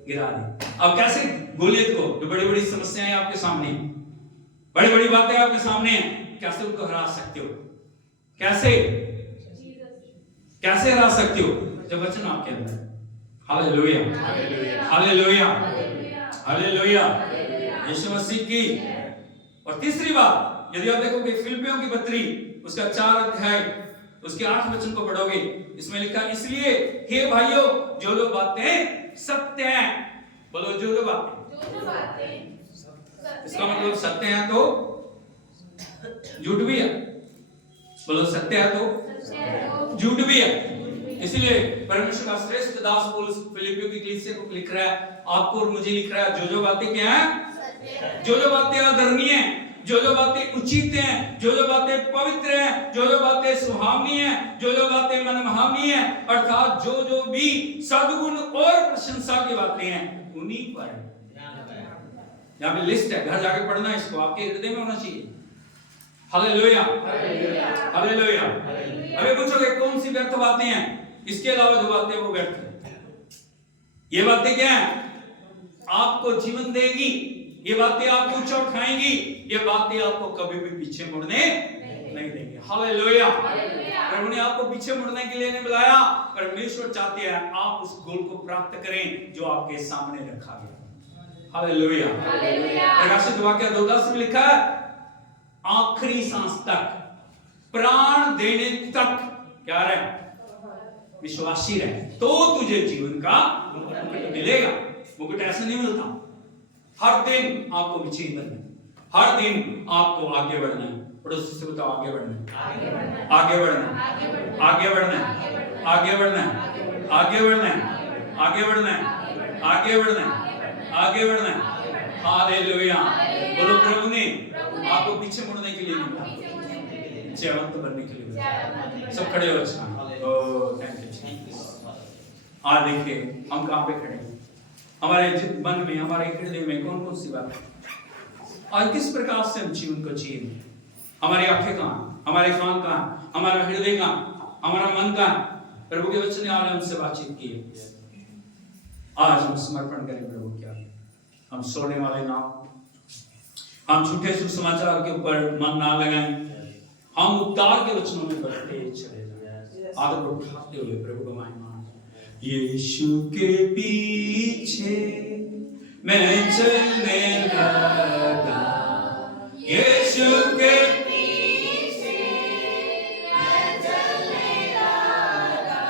गिरा दी। अब कैसे गोलियत को, जो बड़ी बड़ी समस्याएं आपके सामने, बड़ी बड़ी बातें आपके सामने हैं, कैसे उनको हरा सकते हो? कैसे कैसे हरा सकते हो? जब वचन आपके अंदर। हालेलुया, हालेलुया, हालेलुया, यीशु मसीह की। और तीसरी बात, यदि आप देखोगे फिलिप्पियों की पत्री, उसका 4 अध्याय, उसके 8 वचन को पढ़ोगे, इसमें लिखा, इसलिए हे भाइयों, जो जो बातें सत्य हैं, बोलो जो जो बातें, इसका मतलब सत्य है तो झूठ भी है। बोलो सत्य है तो झूठ भी है। इसलिए परमेश्वर का श्रेष्ठ दास पौलुस फिलिप्पियों की कलीसिया को लिख रहा है, आपको और मुझे लिख रहा है, जो जो बातें क्या है, जो जो बातें आदरणीय हैं, जो जो बातें उचित हैं, जो जो बातें पवित्र हैं, जो जो बातें सुहावनी हैं, जो जो बातें मनभावनी हैं, अर्थात जो जो भी सद्गुण और प्रशंसा की बातें हैं, उन्हीं पर। यहाँ पे लिस्ट है, घर जाके पढ़ना, इसको आपके हृदय में होना चाहिए। Hallelujah, hallelujah. अबे पूछोगे कौन सी व्यर्थ बातें हैं? इसके अलावा जो बातें वो व्यर्थ है। ये बातें क्या है? आपको जीवन देगी, ये बातें आपको ऊंचा उठाएंगी, ये बातें आपको कभी भी पीछे मुड़ने नहीं देंगे। हालेलुया। प्रभु ने आपको पीछे मुड़ने के लिए नहीं बुलाया। परमेश्वर चाहते हैं आप उस गोल को प्राप्त करें जो आपके सामने रखा गया। हालेलुया। प्रकाशित वाक्य 2:10 में लिखा है, आखिरी सांस तक, प्राण देने तक क्या रहे? विश्वासी रहे। तो तुझे जीवन का मुकुट मिलेगा। मुकुट ऐसे नहीं मिलता। हर दिन आपको विजयी बनना है, हर दिन आपको आगे बढ़ना है। पड़ोसी से बताओ आगे बढ़ना है, आगे बढ़ना है, आगे बढ़ना है, आगे बढ़ना है, आगे बढ़ना है, आगे बढ़ना है, आगे बढ़ना है, आगे बढ़ना है। हालेलुया। बोलो प्रभु ने आपको पीछे मुड़ने के लिए नहीं कहा, जयवंत बनने के लिए। सब खड़े हो जाओ। ओह थैंक यू। आज देखिए हम कहाँ पे खड़े हैं, हमारे मन में, हमारे हृदय में कौन कौन सी बात है, और किस प्रकार से हम जीवन को जिए। हमारी आंखें कहाँ, हमारे कान कहाँ, हमारा हृदय कहाँ, हमारा मन कहाँ। प्रभु के वचन ने आज हमसे बातचीत की है। आज हम समर्पण करें प्रभु क्या, हम सोने वाले ना, हम झूठे सुसमाचार के ऊपर मन ना लगाएं, हम उद्धार के वचनों में बढ़ते चले जाएं। आदर उठाते हुए प्रभु को महिमा। यीशु के पीछे मैं चलने लगा, यीशु के पीछे मैं चलने लगा,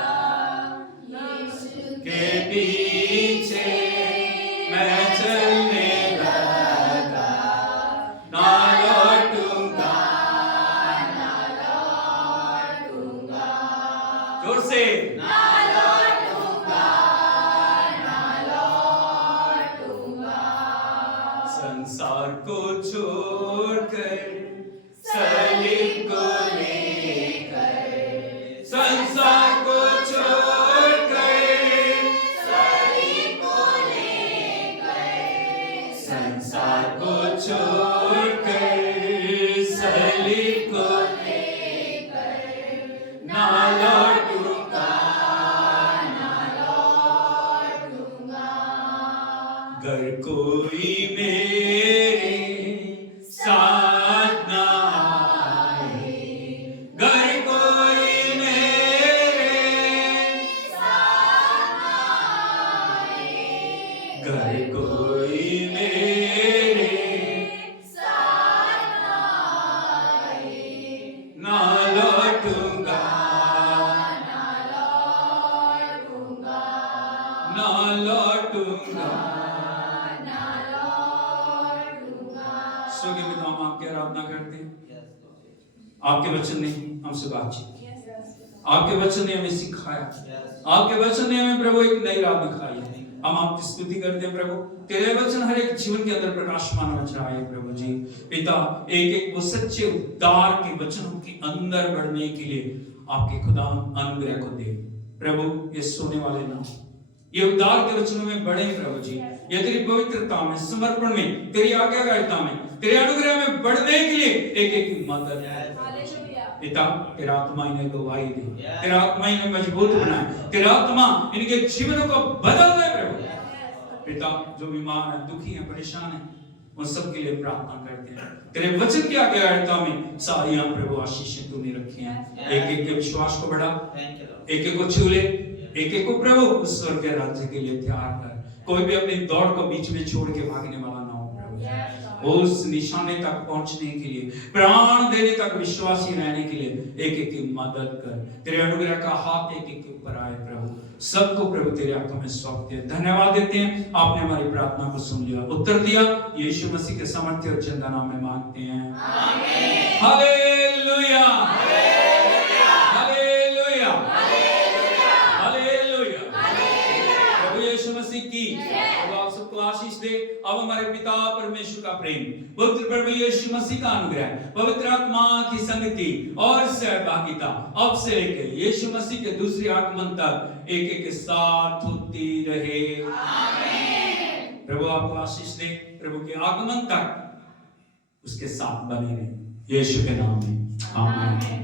यीशु के पीछे मैं चलने लगा, ना लौटूंगा, ना लौटूंगा। जोर से संसार को छोड़कर, सलीब को लेकर, संसार को छोड़कर, सलीब को लेकर, संसार को छोड़कर, सलीब को लेकर, ना लौटूंगा, ना लौटूंगा। घर कोई आपके वचन ने हमसे बातचीत की, आपके वचन ने हमें सिखाया, आपके वचन ने हमें प्रभु एक नई राह दिखाई है। हम आपकी स्तुति करते हैं प्रभु, तेरे वचन हर एक जीवन के अंदर प्रकाशमान हो जाए प्रभु जी। पिता एक एक वो सच्चे उद्धार के वचनों के अंदर बढ़ने के लिए आपके खुदा अनुग्रह को दे प्रभु। ये सोने वाले ना, ये उद्धार के वचनों में बढ़े प्रभु जी, ये तेरी पवित्रता में, समर्पण में, तेरी आज्ञाकारिता में, तेरे अनुग्रह में बढ़ने के लिए एक एक की मदद पिता। तेरा आत्मा इन्हें गवाही दे, तेरा आत्मा इन्हें मजबूत बनाए, तेरा आत्मा इनके जीवनों को बदल दे प्रभु। पिता जो बीमार है, दुखी है, परेशान है, उन सब के लिए प्रार्थना करते हैं। तेरे वचन की आज्ञाकारिता में सारी हम प्रभु आशीषें तूने रखी हैं। एक एक के विश्वास को बढ़ा, एक एक को छू ले, एक एक को प्रभु उस स्वर्ग के राज्य के लिए तैयार कर। कोई भी अपनी दौड़ को बीच में छोड़ के भागने वाला ना हो प्रभु। उस निशाने तक पहुंचने के लिए, प्राण देने तक विश्वासी रहने के लिए एक एक की मदद कर। तेरे अनुग्रह का हाथ एक एक के ऊपर आए प्रभु। सबको प्रभु तेरे हाथों में सौंपते हैं, धन्यवाद देते हैं। आपने हमारी प्रार्थना को सुन लिया, उत्तर दिया। यीशु मसीह के सामर्थ्य और चंदा नाम में मांगते हैं, आमीन। Hallelujah, hallelujah, hallelujah, hallelujah. प्रभु यीशु मसीह की आप सबको आशीष दे। अब हमारे पिता परमेश्वर का प्रेम, पवित्र प्रभु यीशु मसीह का अनुग्रह, पवित्र आत्मा की संगति और सहभागिता अब से लेकर यीशु मसीह के दूसरे आगमन तक एक एक के साथ होती रहे, आमीन। प्रभु आपको आशीष दे, प्रभु के आगमन तक उसके साथ बने रहे, यीशु के नाम में, आमीन।